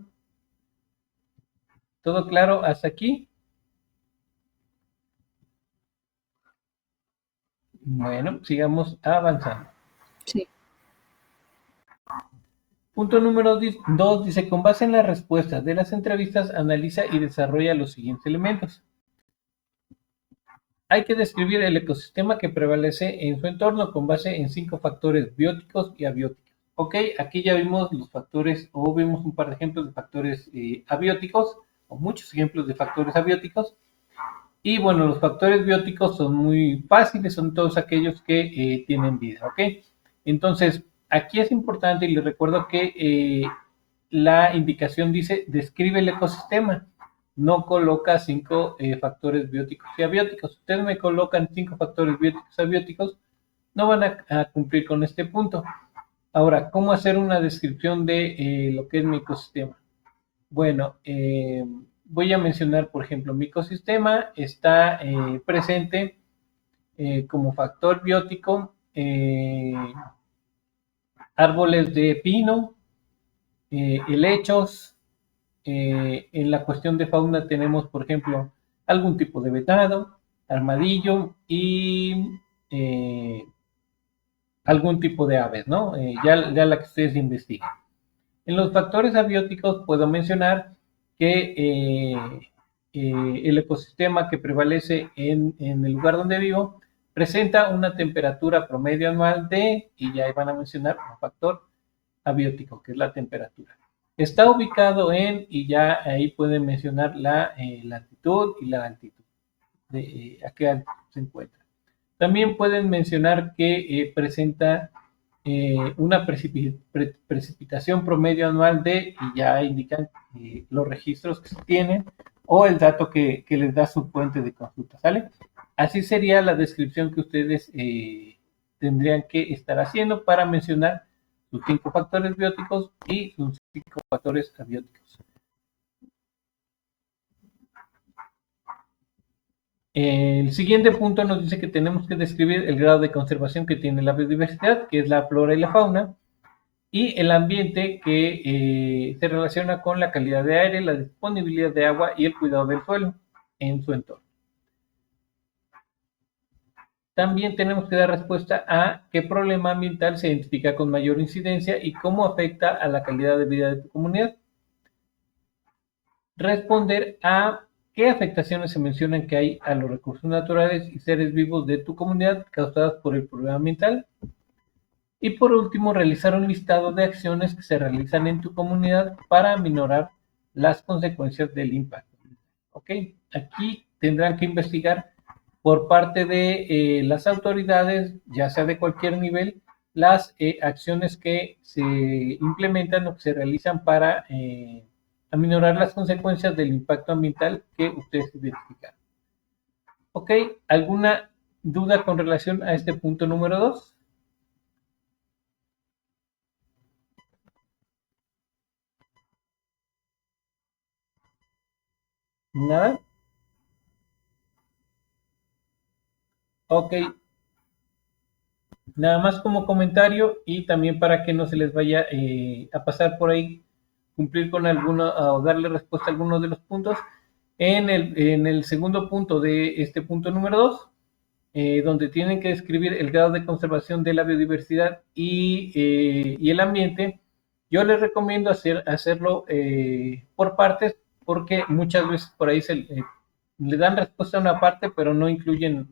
¿Todo claro hasta aquí? Bueno, sigamos avanzando. Sí. Punto número 2 dice, con base en las respuestas de las entrevistas, analiza y desarrolla los siguientes elementos. Hay que describir el ecosistema que prevalece en su entorno con base en 5 factores bióticos y abióticos. Ok, aquí ya vimos los factores, o vimos un par de ejemplos de factores abióticos, o muchos ejemplos de factores abióticos. Y bueno, los factores bióticos son muy fáciles, son todos aquellos que tienen vida, ¿ok? Entonces, aquí es importante y les recuerdo que la indicación dice, describe el ecosistema, no coloca 5 factores bióticos y abióticos. Si ustedes me colocan 5 factores bióticos y abióticos, no van a cumplir con este punto. Ahora, ¿cómo hacer una descripción de lo que es mi ecosistema? Bueno, voy a mencionar, por ejemplo, mi ecosistema está presente como factor biótico árboles de pino, helechos. En la cuestión de fauna tenemos, por ejemplo, algún tipo de venado, armadillo y algún tipo de aves, ¿no? Ya la que ustedes investigan. En los factores abióticos puedo mencionar que el ecosistema que prevalece en el lugar donde vivo presenta una temperatura promedio anual y ya van a mencionar un factor abiótico, que es la temperatura. Está ubicado y ya ahí pueden mencionar la latitud y la altitud, a qué altitud se encuentra. También pueden mencionar que presenta una precipitación promedio anual y ya indican los registros que se tienen o el dato que les da su fuente de consulta, ¿sale? Así sería la descripción que ustedes tendrían que estar haciendo para mencionar sus 5 factores bióticos y sus 5 factores abióticos. El siguiente punto nos dice que tenemos que describir el grado de conservación que tiene la biodiversidad, que es la flora y la fauna, y el ambiente que se relaciona con la calidad de aire, la disponibilidad de agua y el cuidado del suelo en su entorno. También tenemos que dar respuesta a qué problema ambiental se identifica con mayor incidencia y cómo afecta a la calidad de vida de tu comunidad. Responder a qué afectaciones se mencionan que hay a los recursos naturales y seres vivos de tu comunidad causadas por el problema ambiental. Y por último, realizar un listado de acciones que se realizan en tu comunidad para aminorar las consecuencias del impacto. ¿Ok? Aquí tendrán que investigar por parte de las autoridades, ya sea de cualquier nivel, las acciones que se implementan o que se realizan para aminorar las consecuencias del impacto ambiental que ustedes identificaron. ¿Ok? ¿Alguna duda con relación a este punto número 2? ¿Nada? Ok, nada más como comentario y también para que no se les vaya a pasar por ahí, cumplir con alguno o darle respuesta a algunos de los puntos. En el segundo punto de este punto número 2, donde tienen que describir el grado de conservación de la biodiversidad y el ambiente, yo les recomiendo hacerlo por partes porque muchas veces por ahí le dan respuesta a una parte, pero no incluyen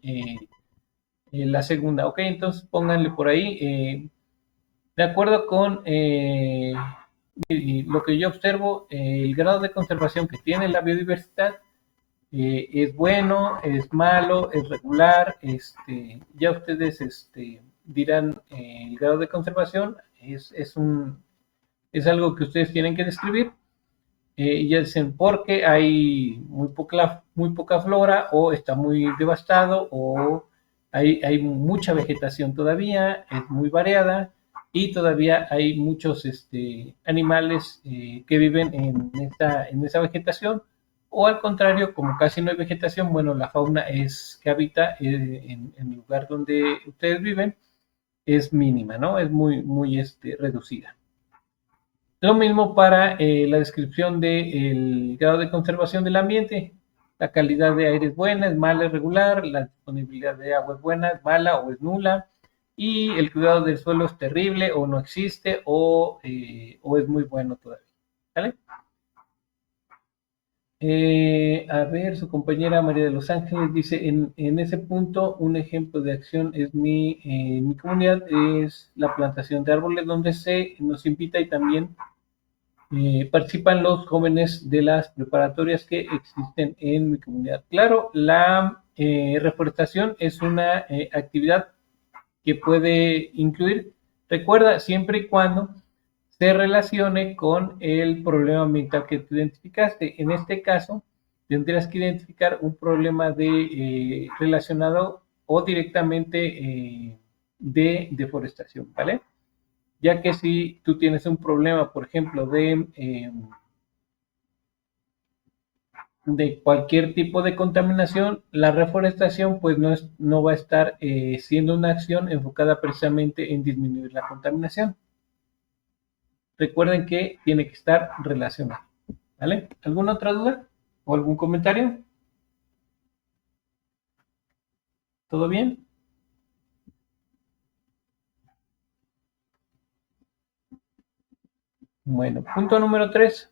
la segunda. Ok, entonces pónganle por ahí, de acuerdo con lo que yo observo, el grado de conservación que tiene la biodiversidad es bueno, es malo, es regular, ya ustedes dirán el grado de conservación, es algo que ustedes tienen que describir. Ya dicen porque hay muy poca flora o está muy devastado o hay mucha vegetación todavía, es muy variada y todavía hay muchos animales que viven en esa vegetación o al contrario, como casi no hay vegetación, bueno, la fauna que habita en el lugar donde ustedes viven es mínima, ¿no? Es muy reducida. Lo mismo para la descripción del grado de conservación del ambiente. La calidad de aire es buena, es mala, es regular. La disponibilidad de agua es buena, es mala o es nula. Y el cuidado del suelo es terrible o no existe o es muy bueno todavía. ¿Vale? A ver, su compañera María de los Ángeles dice, en ese punto, un ejemplo de acción es mi comunidad, es la plantación de árboles donde se nos invita y también participan los jóvenes de las preparatorias que existen en mi comunidad. Claro, la reforestación es una actividad que puede incluir, recuerda, siempre y cuando se relacione con el problema ambiental que tú identificaste. En este caso, tendrías que identificar un problema relacionado o directamente de deforestación, ¿vale? Ya que si tú tienes un problema, por ejemplo, de cualquier tipo de contaminación, la reforestación pues no va a estar siendo una acción enfocada precisamente en disminuir la contaminación. Recuerden que tiene que estar relacionado. ¿Vale? ¿Alguna otra duda o algún comentario? ¿Todo bien? Bueno, punto número 3.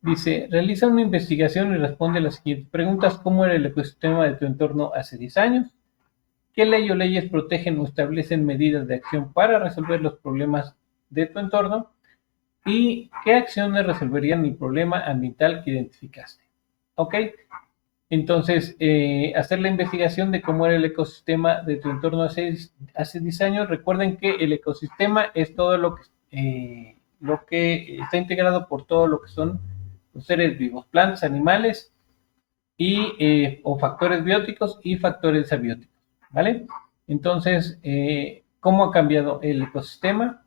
Dice, realiza una investigación y responde las siguientes preguntas. ¿Cómo era el ecosistema de tu entorno hace 10 años? ¿Qué ley o leyes protegen o establecen medidas de acción para resolver los problemas de tu entorno? ¿Y qué acciones resolverían el problema ambiental que identificaste? ¿Ok? Entonces, hacer la investigación de cómo era el ecosistema de tu entorno hace 10 años. Recuerden que el ecosistema es todo lo que está integrado por todo lo que son los seres vivos, plantas, animales o factores bióticos y factores abióticos, ¿vale? Entonces, ¿cómo ha cambiado el ecosistema?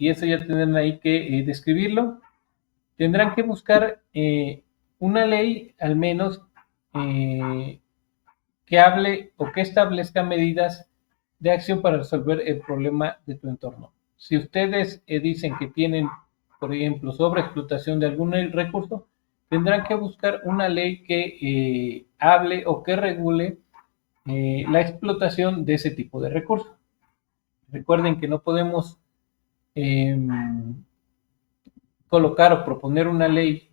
Y eso ya tendrán ahí que describirlo. Tendrán que buscar una ley, al menos, que hable o que establezca medidas de acción para resolver el problema de tu entorno. Si ustedes dicen que tienen, por ejemplo, sobreexplotación de algún recurso, tendrán que buscar una ley que hable o que regule la explotación de ese tipo de recursos. Recuerden que no podemos eh, colocar o proponer una ley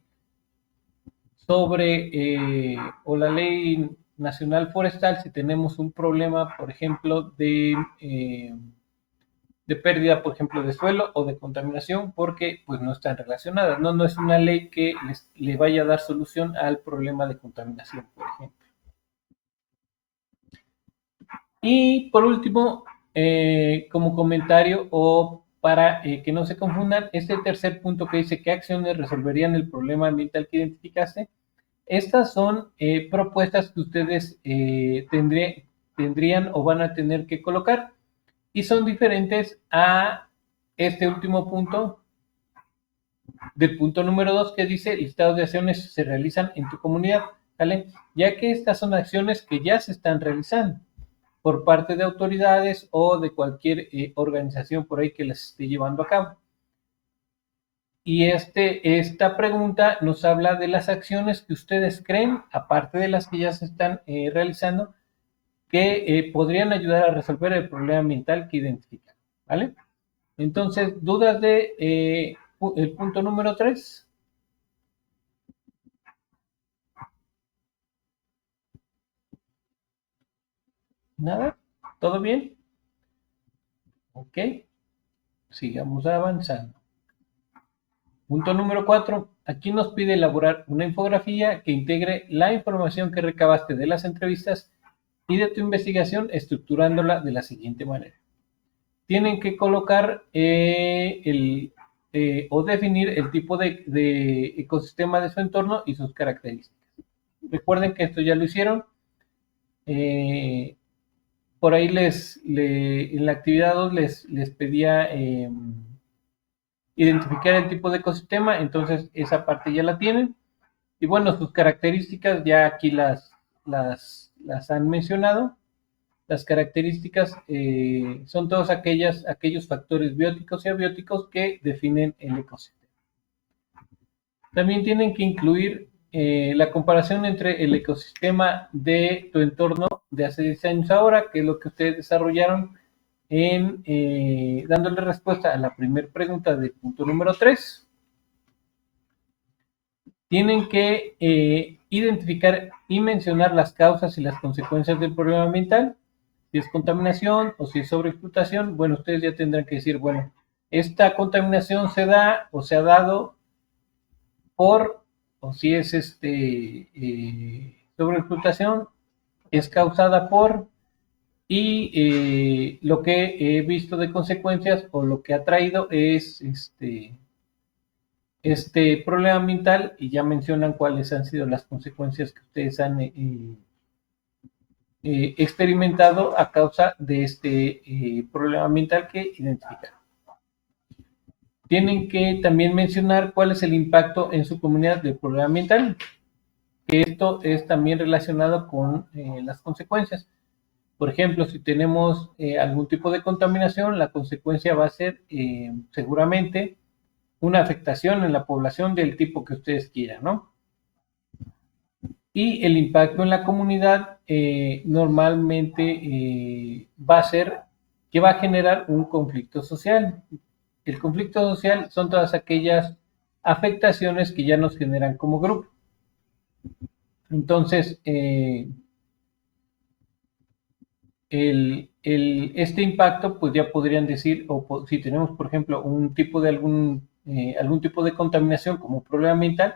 sobre o la ley nacional forestal si tenemos un problema, por ejemplo, de pérdida, por ejemplo, de suelo o de contaminación, porque pues no están relacionadas. No, no es una ley que le vaya a dar solución al problema de contaminación, por ejemplo. Y por último, como comentario o para que no se confundan, este tercer punto que dice qué acciones resolverían el problema ambiental que identificaste, estas son propuestas que ustedes tendrían o van a tener que colocar y son diferentes a este último punto del punto número 2 que dice listados de acciones se realizan en tu comunidad, ¿vale? Ya que estas son acciones que ya se están realizando por parte de autoridades o de cualquier organización por ahí que las esté llevando a cabo. Y esta pregunta nos habla de las acciones que ustedes creen, aparte de las que ya se están realizando, que podrían ayudar a resolver el problema ambiental que identifican, ¿vale? Entonces, ¿dudas de el punto número 3? ¿Nada? ¿Todo bien? Ok, sigamos avanzando. Punto número 4. Aquí nos pide elaborar una infografía que integre la información que recabaste de las entrevistas y de tu investigación, estructurándola de la siguiente manera. Tienen que colocar o definir el tipo de ecosistema de su entorno y sus características. Recuerden que esto ya lo hicieron. Por ahí en la actividad 2 les pedía identificar el tipo de ecosistema, entonces esa parte ya la tienen. Y bueno, sus características ya aquí las han mencionado. Las características son todos aquellos factores bióticos y abióticos que definen el ecosistema. También tienen que incluir la comparación entre el ecosistema de tu entorno de hace 10 años ahora, que es lo que ustedes desarrollaron dándole respuesta a la primera pregunta del punto número 3. Tienen que identificar y mencionar las causas y las consecuencias del problema ambiental. Si es contaminación o si es sobreexplotación, bueno, ustedes ya tendrán que decir, bueno, esta contaminación se da o se ha dado por, o si es sobreexplotación, es causada por, y lo que he visto de consecuencias o lo que ha traído es este problema ambiental y ya mencionan cuáles han sido las consecuencias que ustedes han experimentado a causa de este problema ambiental que identificaron. Tienen que también mencionar cuál es el impacto en su comunidad del problema ambiental, que esto es también relacionado con las consecuencias. Por ejemplo, si tenemos algún tipo de contaminación, la consecuencia va a ser seguramente una afectación en la población del tipo que ustedes quieran, ¿no? Y el impacto en la comunidad normalmente va a ser que va a generar un conflicto social. El conflicto social son todas aquellas afectaciones que ya nos generan como grupo. Entonces, este impacto, pues ya podrían decir, o si tenemos, por ejemplo, un tipo de algún tipo de contaminación como problema ambiental,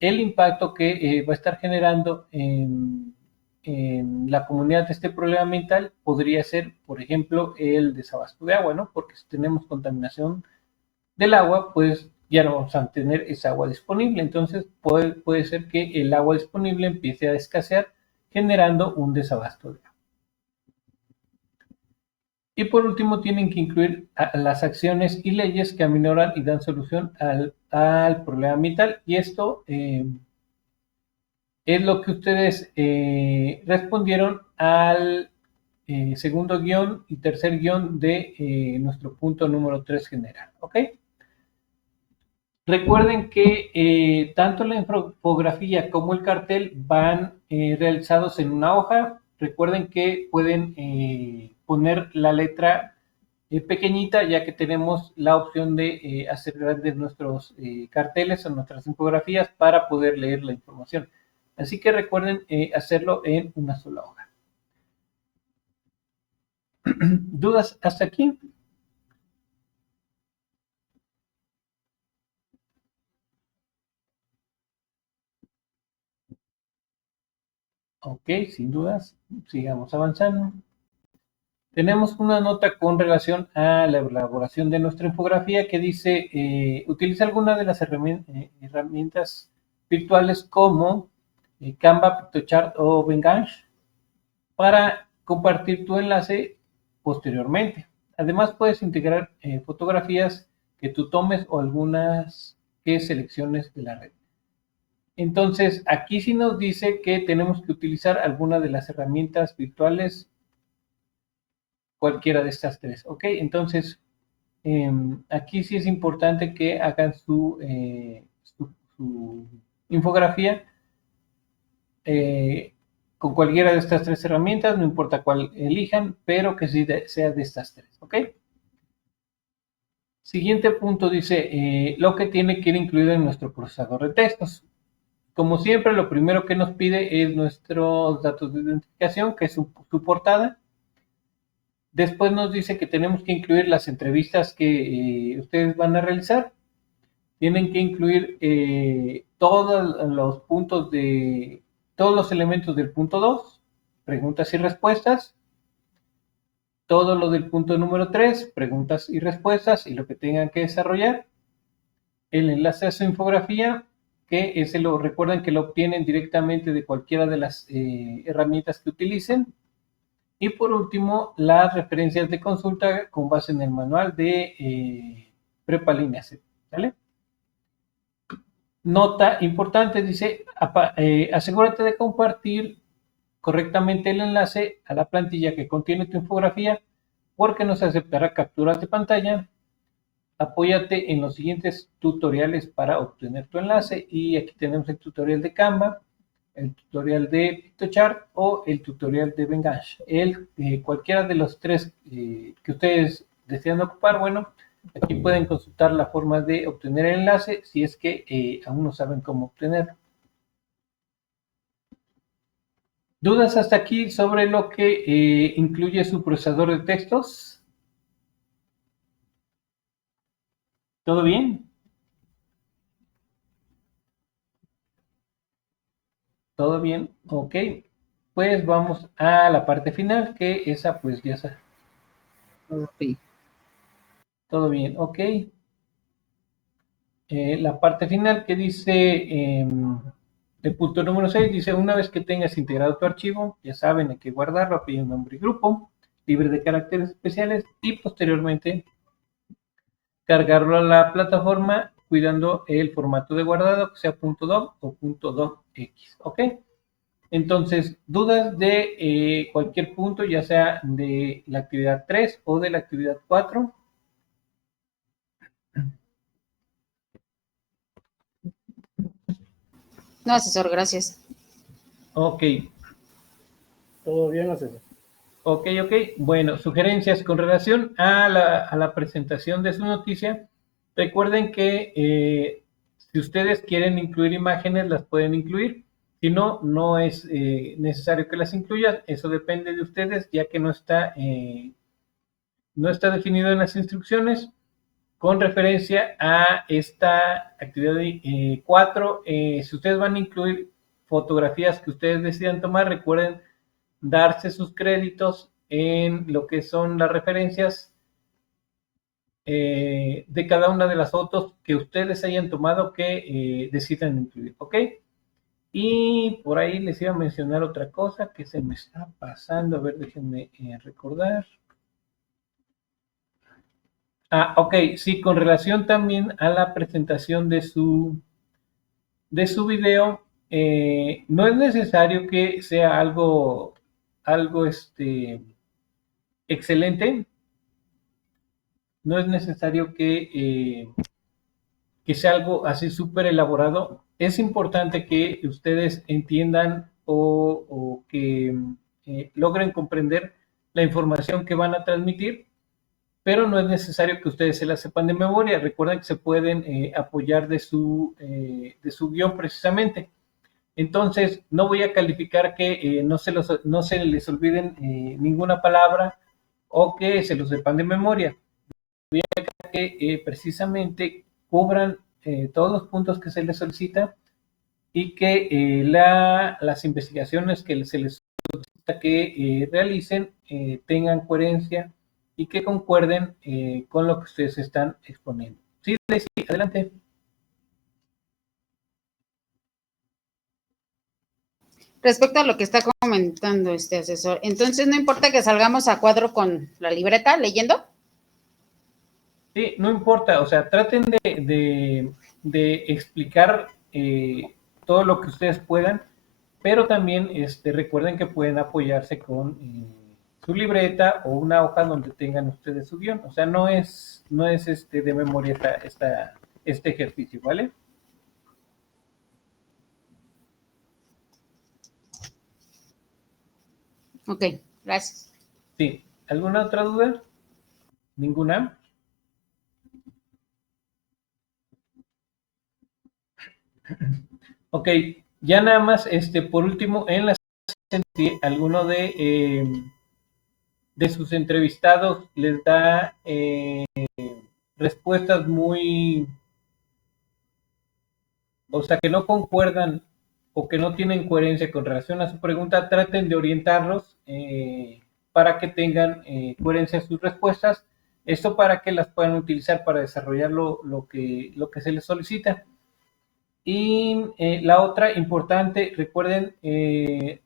el impacto que va a estar generando en la comunidad de este problema ambiental podría ser, por ejemplo, el desabasto de agua, ¿no? Porque si tenemos contaminación del agua, pues ya no vamos a tener esa agua disponible. Entonces puede ser que el agua disponible empiece a escasear, generando un desabasto de agua. Y por último, tienen que incluir las acciones y leyes que aminoran y dan solución al problema ambiental. Y esto es lo que ustedes respondieron al segundo guión y tercer guión de nuestro punto número 3 general. ¿Ok? Recuerden que tanto la infografía como el cartel van realizados en una hoja. Recuerden que pueden poner la letra pequeñita, ya que tenemos la opción de hacer grandes nuestros carteles o nuestras infografías para poder leer la información. Así que recuerden hacerlo en una sola hoja. ¿Dudas hasta aquí? Ok, sin dudas, sigamos avanzando. Tenemos una nota con relación a la elaboración de nuestra infografía que dice, utiliza alguna de las herramientas virtuales como Canva, PictoChart o Behance para compartir tu enlace posteriormente. Además, puedes integrar fotografías que tú tomes o algunas que selecciones de la red. Entonces, aquí sí nos dice que tenemos que utilizar alguna de las herramientas virtuales, cualquiera de estas tres. ¿Ok? Entonces, aquí sí es importante que hagan su infografía con cualquiera de estas tres herramientas, no importa cuál elijan, pero que sí sea de estas tres. ¿Ok? Siguiente punto dice lo que tiene que ir incluido en nuestro procesador de textos. Como siempre, lo primero que nos pide es nuestros datos de identificación, que es su portada. Después nos dice que tenemos que incluir las entrevistas que ustedes van a realizar. Tienen que incluir todos los puntos todos los elementos del punto 2, preguntas y respuestas. Todo lo del punto número 3, preguntas y respuestas y lo que tengan que desarrollar. El enlace a su infografía, que ese recuerden que lo obtienen directamente de cualquiera de las herramientas que utilicen. Y por último, las referencias de consulta con base en el manual de Prepa Línea C. ¿Vale? Nota importante, dice, asegúrate de compartir correctamente el enlace a la plantilla que contiene tu infografía porque no se aceptará capturas de pantalla. Apóyate en los siguientes tutoriales para obtener tu enlace y aquí tenemos el tutorial de Canva, el tutorial de PictoChart o el tutorial de Behance. Cualquiera de los tres que ustedes desean ocupar, bueno, aquí pueden consultar la forma de obtener el enlace si es que aún no saben cómo obtenerlo. ¿Dudas hasta aquí sobre lo que incluye su procesador de textos? ¿Todo bien? ¿Todo bien? Ok. Pues vamos a la parte final, que esa pues ya está. Ok. Todo bien, ok. La parte final que dice, el punto número 6 dice, una vez que tengas integrado tu archivo, ya saben, hay que guardarlo, apellido, nombre y grupo, libre de caracteres especiales y posteriormente cargarlo a la plataforma cuidando el formato de guardado, que sea .doc o .docx, ¿ok? Entonces, dudas de cualquier punto, ya sea de la actividad 3 o de la actividad 4. No, asesor, gracias. Ok, Todo bien, asesor. ok. Bueno, sugerencias con relación a la presentación de su noticia. Recuerden que si ustedes quieren incluir imágenes, las pueden incluir. Si no, no es necesario que las incluyan. Eso depende de ustedes, ya que no está definido en las instrucciones. Con referencia a esta actividad 4, si ustedes van a incluir fotografías que ustedes decidan tomar, recuerden darse sus créditos en lo que son las referencias de cada una de las fotos que ustedes hayan tomado que decidan incluir, ¿ok? Y por ahí les iba a mencionar otra cosa que se me está pasando, a ver, déjenme recordar. Ok, sí, con relación también a la presentación de su video, no es necesario que sea algo excelente. No es necesario que sea algo así súper elaborado. Es importante que ustedes entiendan o que logren comprender la información que van a transmitir, pero no es necesario que ustedes se la sepan de memoria. Recuerden que se pueden apoyar de su guión precisamente. Entonces, no voy a calificar que no se les olviden ninguna palabra o que se los sepan de memoria. Que precisamente cubran todos los puntos que se les solicita y que las investigaciones que se les solicita que realicen tengan coherencia y que concuerden con lo que ustedes están exponiendo. Sí, Daisy, adelante. Respecto a lo que está comentando este asesor, entonces no importa que salgamos a cuadro con la libreta leyendo. Sí, no importa, o sea, traten de explicar todo lo que ustedes puedan, pero también recuerden que pueden apoyarse con su libreta o una hoja donde tengan ustedes su guión. O sea, no es de memoria este ejercicio, ¿vale? Ok, gracias. Sí. ¿Alguna otra duda? ¿Ninguna? Ok, ya nada más, por último, en la si alguno de sus entrevistados les da respuestas o sea, que no concuerdan o que no tienen coherencia con relación a su pregunta, traten de orientarlos para que tengan coherencia en sus respuestas. Esto para que las puedan utilizar para desarrollar lo que se les solicita. Y la otra importante, recuerden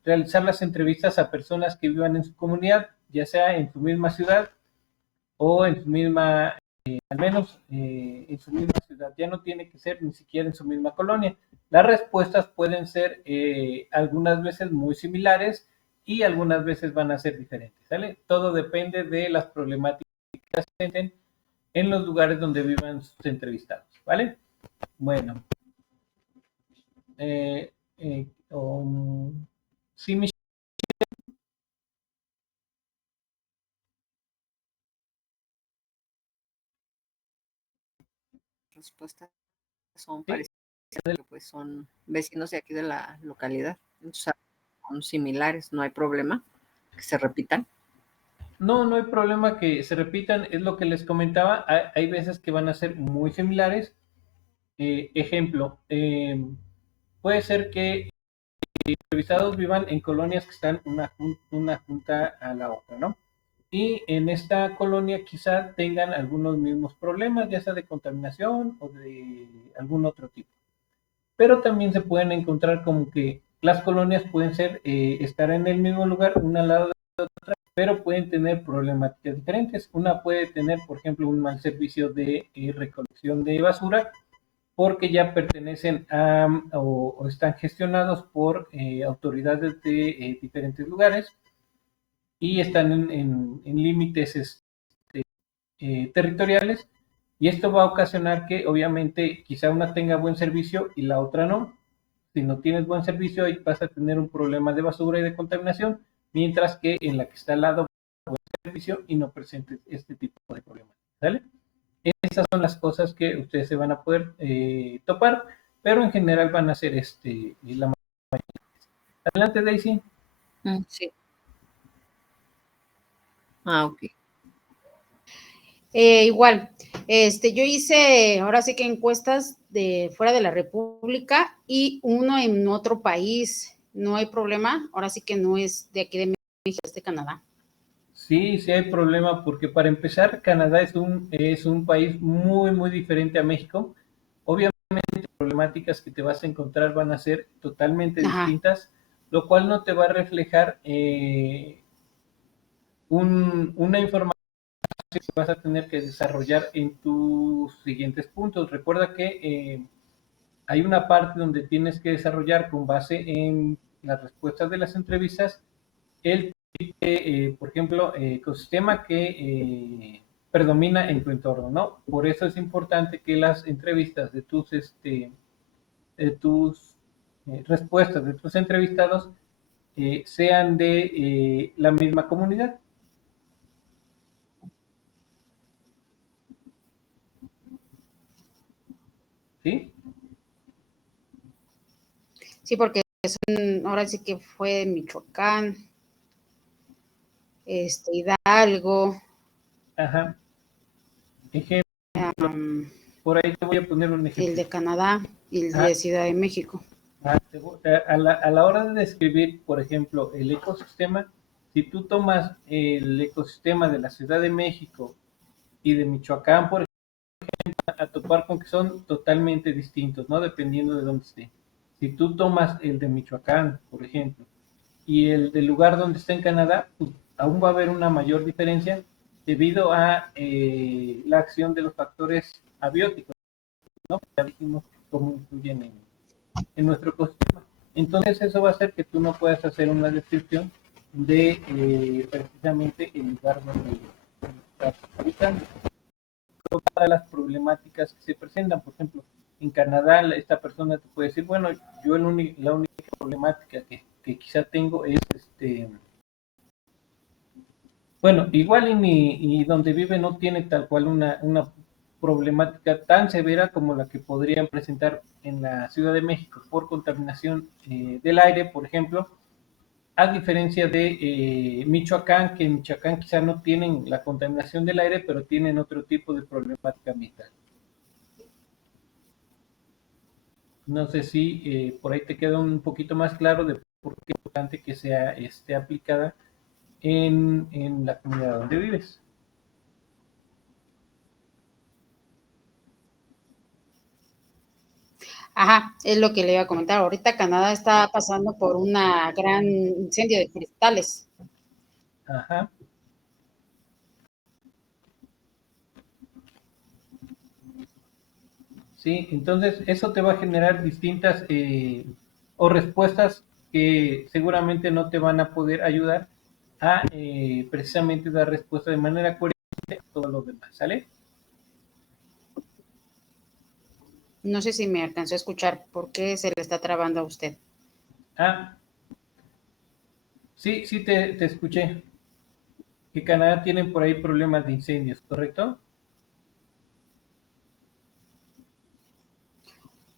realizar las entrevistas a personas que vivan en su comunidad, ya sea en su misma ciudad o en su misma, al menos en su misma ciudad. Ya no tiene que ser ni siquiera en su misma colonia. Las respuestas pueden ser algunas veces muy similares y algunas veces van a ser diferentes, ¿sale? Todo depende de las problemáticas que se presenten en los lugares donde vivan sus entrevistados, ¿vale? Bueno, sí, Michelle. Respuestas son Sí. parecidas, pues son vecinos de aquí de la localidad, entonces son similares, no hay problema que se repitan. No, no hay problema que se repitan, es lo que les comentaba, hay veces que van a ser muy similares. Ejemplo, puede ser que entrevistados vivan en colonias que están una junta a la otra, ¿no? Y en esta colonia quizá tengan algunos mismos problemas, ya sea de contaminación o de algún otro tipo. Pero también se pueden encontrar como que las colonias pueden ser, estar en el mismo lugar, una al lado de otra, pero pueden tener problemáticas diferentes. Una puede tener, por ejemplo, un mal servicio de recolección de basura porque ya pertenecen a o están gestionados por autoridades de diferentes lugares y están en límites territoriales, y esto va a ocasionar que obviamente quizá una tenga buen servicio y la otra no. Si no tienes buen servicio, ahí vas a tener un problema de basura y de contaminación, mientras que en la que está al lado buen servicio y no presente este tipo de problemas. ¿Sale? Esas son las cosas que ustedes se van a poder topar, pero en general van a ser la mayoría. Adelante, Daisy. Sí. Ah, ok. Igual, yo hice ahora sí que encuestas de fuera de la República y uno en otro país, no hay problema, ahora sí que no es de aquí de México, es de Canadá. Sí, sí hay problema porque para empezar, Canadá es un país muy, muy diferente a México. Obviamente, las problemáticas que te vas a encontrar van a ser totalmente Ajá. distintas, lo cual no te va a reflejar una información que vas a tener que desarrollar en tus siguientes puntos. Recuerda que hay una parte donde tienes que desarrollar con base en las respuestas de las entrevistas el por ejemplo, ecosistema que predomina en tu entorno, ¿no? Por eso es importante que las entrevistas de tus respuestas de tus entrevistados sean de la misma comunidad, ¿sí? Sí, porque ahora sí que fue Michoacán, Hidalgo, Ajá. Ejemplo, um, por ahí te voy a poner un el ejemplo. de Canadá y el Ah, de Ciudad de México. a la hora de describir, por ejemplo, el ecosistema, si tú tomas el ecosistema de la Ciudad de México y de Michoacán, por a topar con que son totalmente distintos, ¿no? Dependiendo de dónde esté. Si tú tomas el de Michoacán, por ejemplo, y el del lugar donde está en Canadá, pues, aún va a haber una mayor diferencia debido a la acción de los factores abióticos, ¿no? Ya dijimos cómo influyen en nuestro ecosistema. Entonces eso va a hacer que tú no puedas hacer una descripción de precisamente el lugar donde estás habitando. Todas las problemáticas que se presentan. Por ejemplo, en Canadá, esta persona te puede decir, bueno, yo la única problemática que quizá tengo es, bueno, igual y donde vive no tiene tal cual una problemática tan severa como la que podrían presentar en la Ciudad de México por contaminación del aire, por ejemplo, a diferencia de Michoacán, que en Michoacán quizá no tienen la contaminación del aire, pero tienen otro tipo de problemática ambiental. No sé si por ahí te queda un poquito más claro de por qué es importante que sea aplicada en la comunidad donde vives. Ajá, es lo que le iba a comentar. Ahorita Canadá está pasando por una gran incendio de cristales. Ajá. Sí, entonces eso te va a generar distintas o respuestas que seguramente no te van a poder ayudar a precisamente dar respuesta de manera coherente a todo lo demás, ¿sale? No sé si me alcanzó a escuchar por qué se le está trabando a usted. Ah, sí, sí te escuché. Que Canadá tienen por ahí problemas de incendios, ¿correcto?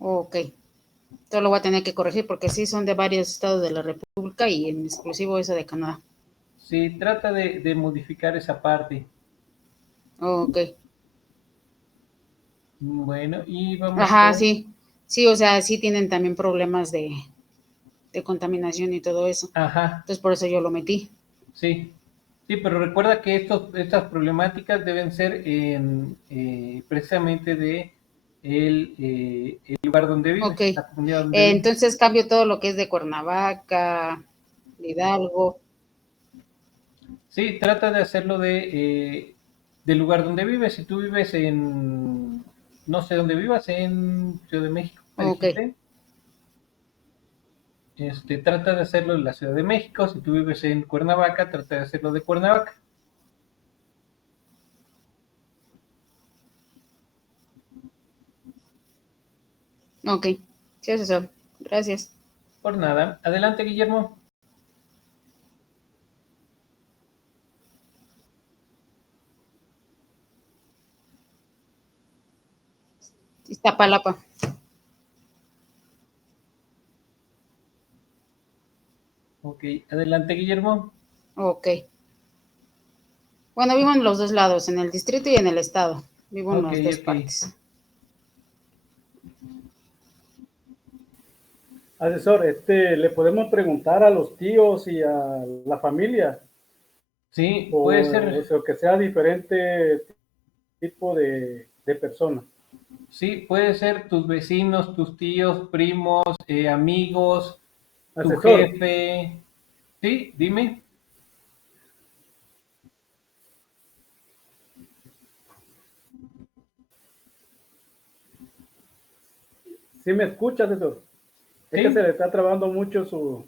Ok, todo lo voy a tener que corregir porque sí son de varios estados de la República y en exclusivo eso de Canadá. Sí, trata de modificar esa parte. Ok, Bueno, y vamos ajá, con... sí, sí, o sea, sí tienen también problemas de contaminación y todo eso. Ajá, Entonces por eso yo lo metí. sí. Sí, pero recuerda que estas problemáticas deben ser precisamente de el lugar donde Ok, vives, la comunidad donde vives. entonces cambio todo lo que es de Cuernavaca, de Hidalgo. Sí, trata de hacerlo del lugar donde vives. Si tú vives no sé dónde vivas, en Ciudad de México, me Ok, dijiste. Trata de hacerlo en la Ciudad de México. Si tú vives en Cuernavaca, trata de hacerlo de Cuernavaca. ok, sí, es eso. Gracias. Por nada. Adelante, Guillermo. Iztapalapa. Ok, adelante, Guillermo. Ok. Bueno, vivo en los dos lados, en el distrito y en el estado. Vivo en Ok, las dos ok. partes. Asesor, le podemos preguntar a los tíos y a la familia, Sí, puede o ser, sea, que sea diferente tipo de persona. sí, puede ser tus vecinos, tus tíos, primos, amigos, tu Asesor, jefe. Sí, dime. ¿sí me escucha, asesor? Es que se Sí, le está trabando mucho su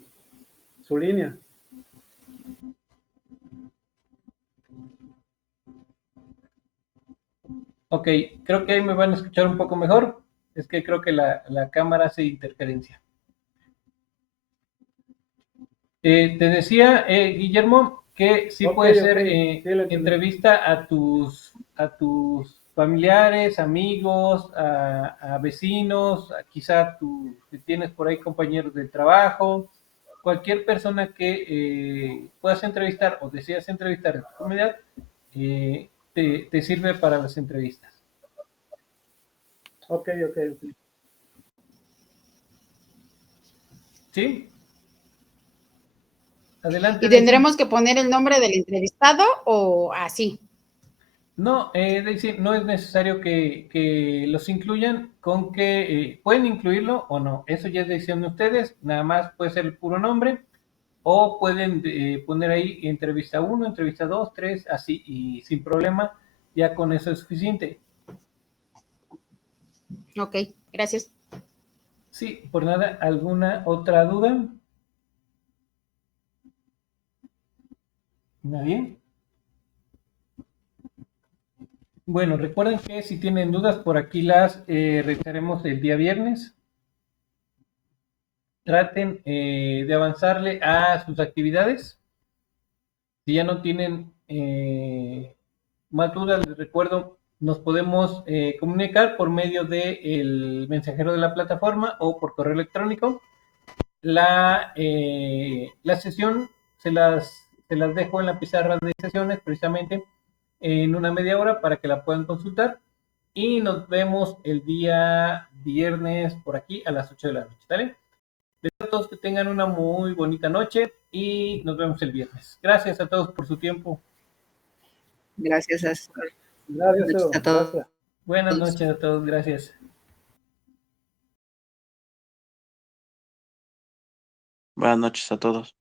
línea. Ok, creo que ahí me van a escuchar un poco mejor. Es que creo que la cámara hace interferencia. Te decía, Guillermo, que sí Ok, puede ok, ser sí, lo entendí. entrevista a tus familiares, amigos, a vecinos, quizá si tienes por ahí compañeros del trabajo, cualquier persona que puedas entrevistar o deseas entrevistar en tu comunidad, te sirve para las entrevistas. Ok, ok, ok. ¿Sí? Adelante, ¿Y Daisy. tendremos que poner el nombre del entrevistado o así? No, Daisy, no es necesario que los incluyan, con que pueden incluirlo o no. Eso ya es decisión de ustedes, nada más puede ser el puro nombre o pueden poner ahí entrevista 1, entrevista 2, 3, así y sin problema, ya con eso es suficiente. Ok, gracias. Sí, por nada, ¿alguna otra duda? ¿Nadie? Bueno, recuerden que si tienen dudas, por aquí las revisaremos el día viernes. Traten de avanzarle a sus actividades. Si ya no tienen más dudas, les recuerdo, nos podemos comunicar por medio del mensajero de la plataforma o por correo electrónico. La sesión se las dejo en la pizarra de sesiones precisamente en una media hora para que la puedan consultar. Y nos vemos el día viernes por aquí a las 8 de la noche. ¿Sale? A todos que tengan una muy bonita noche y nos vemos el viernes. Gracias a todos por su tiempo. Gracias Gracias, noches Edo, a gracias. Buenas todos. noches a todos. Gracias. Buenas noches a todos.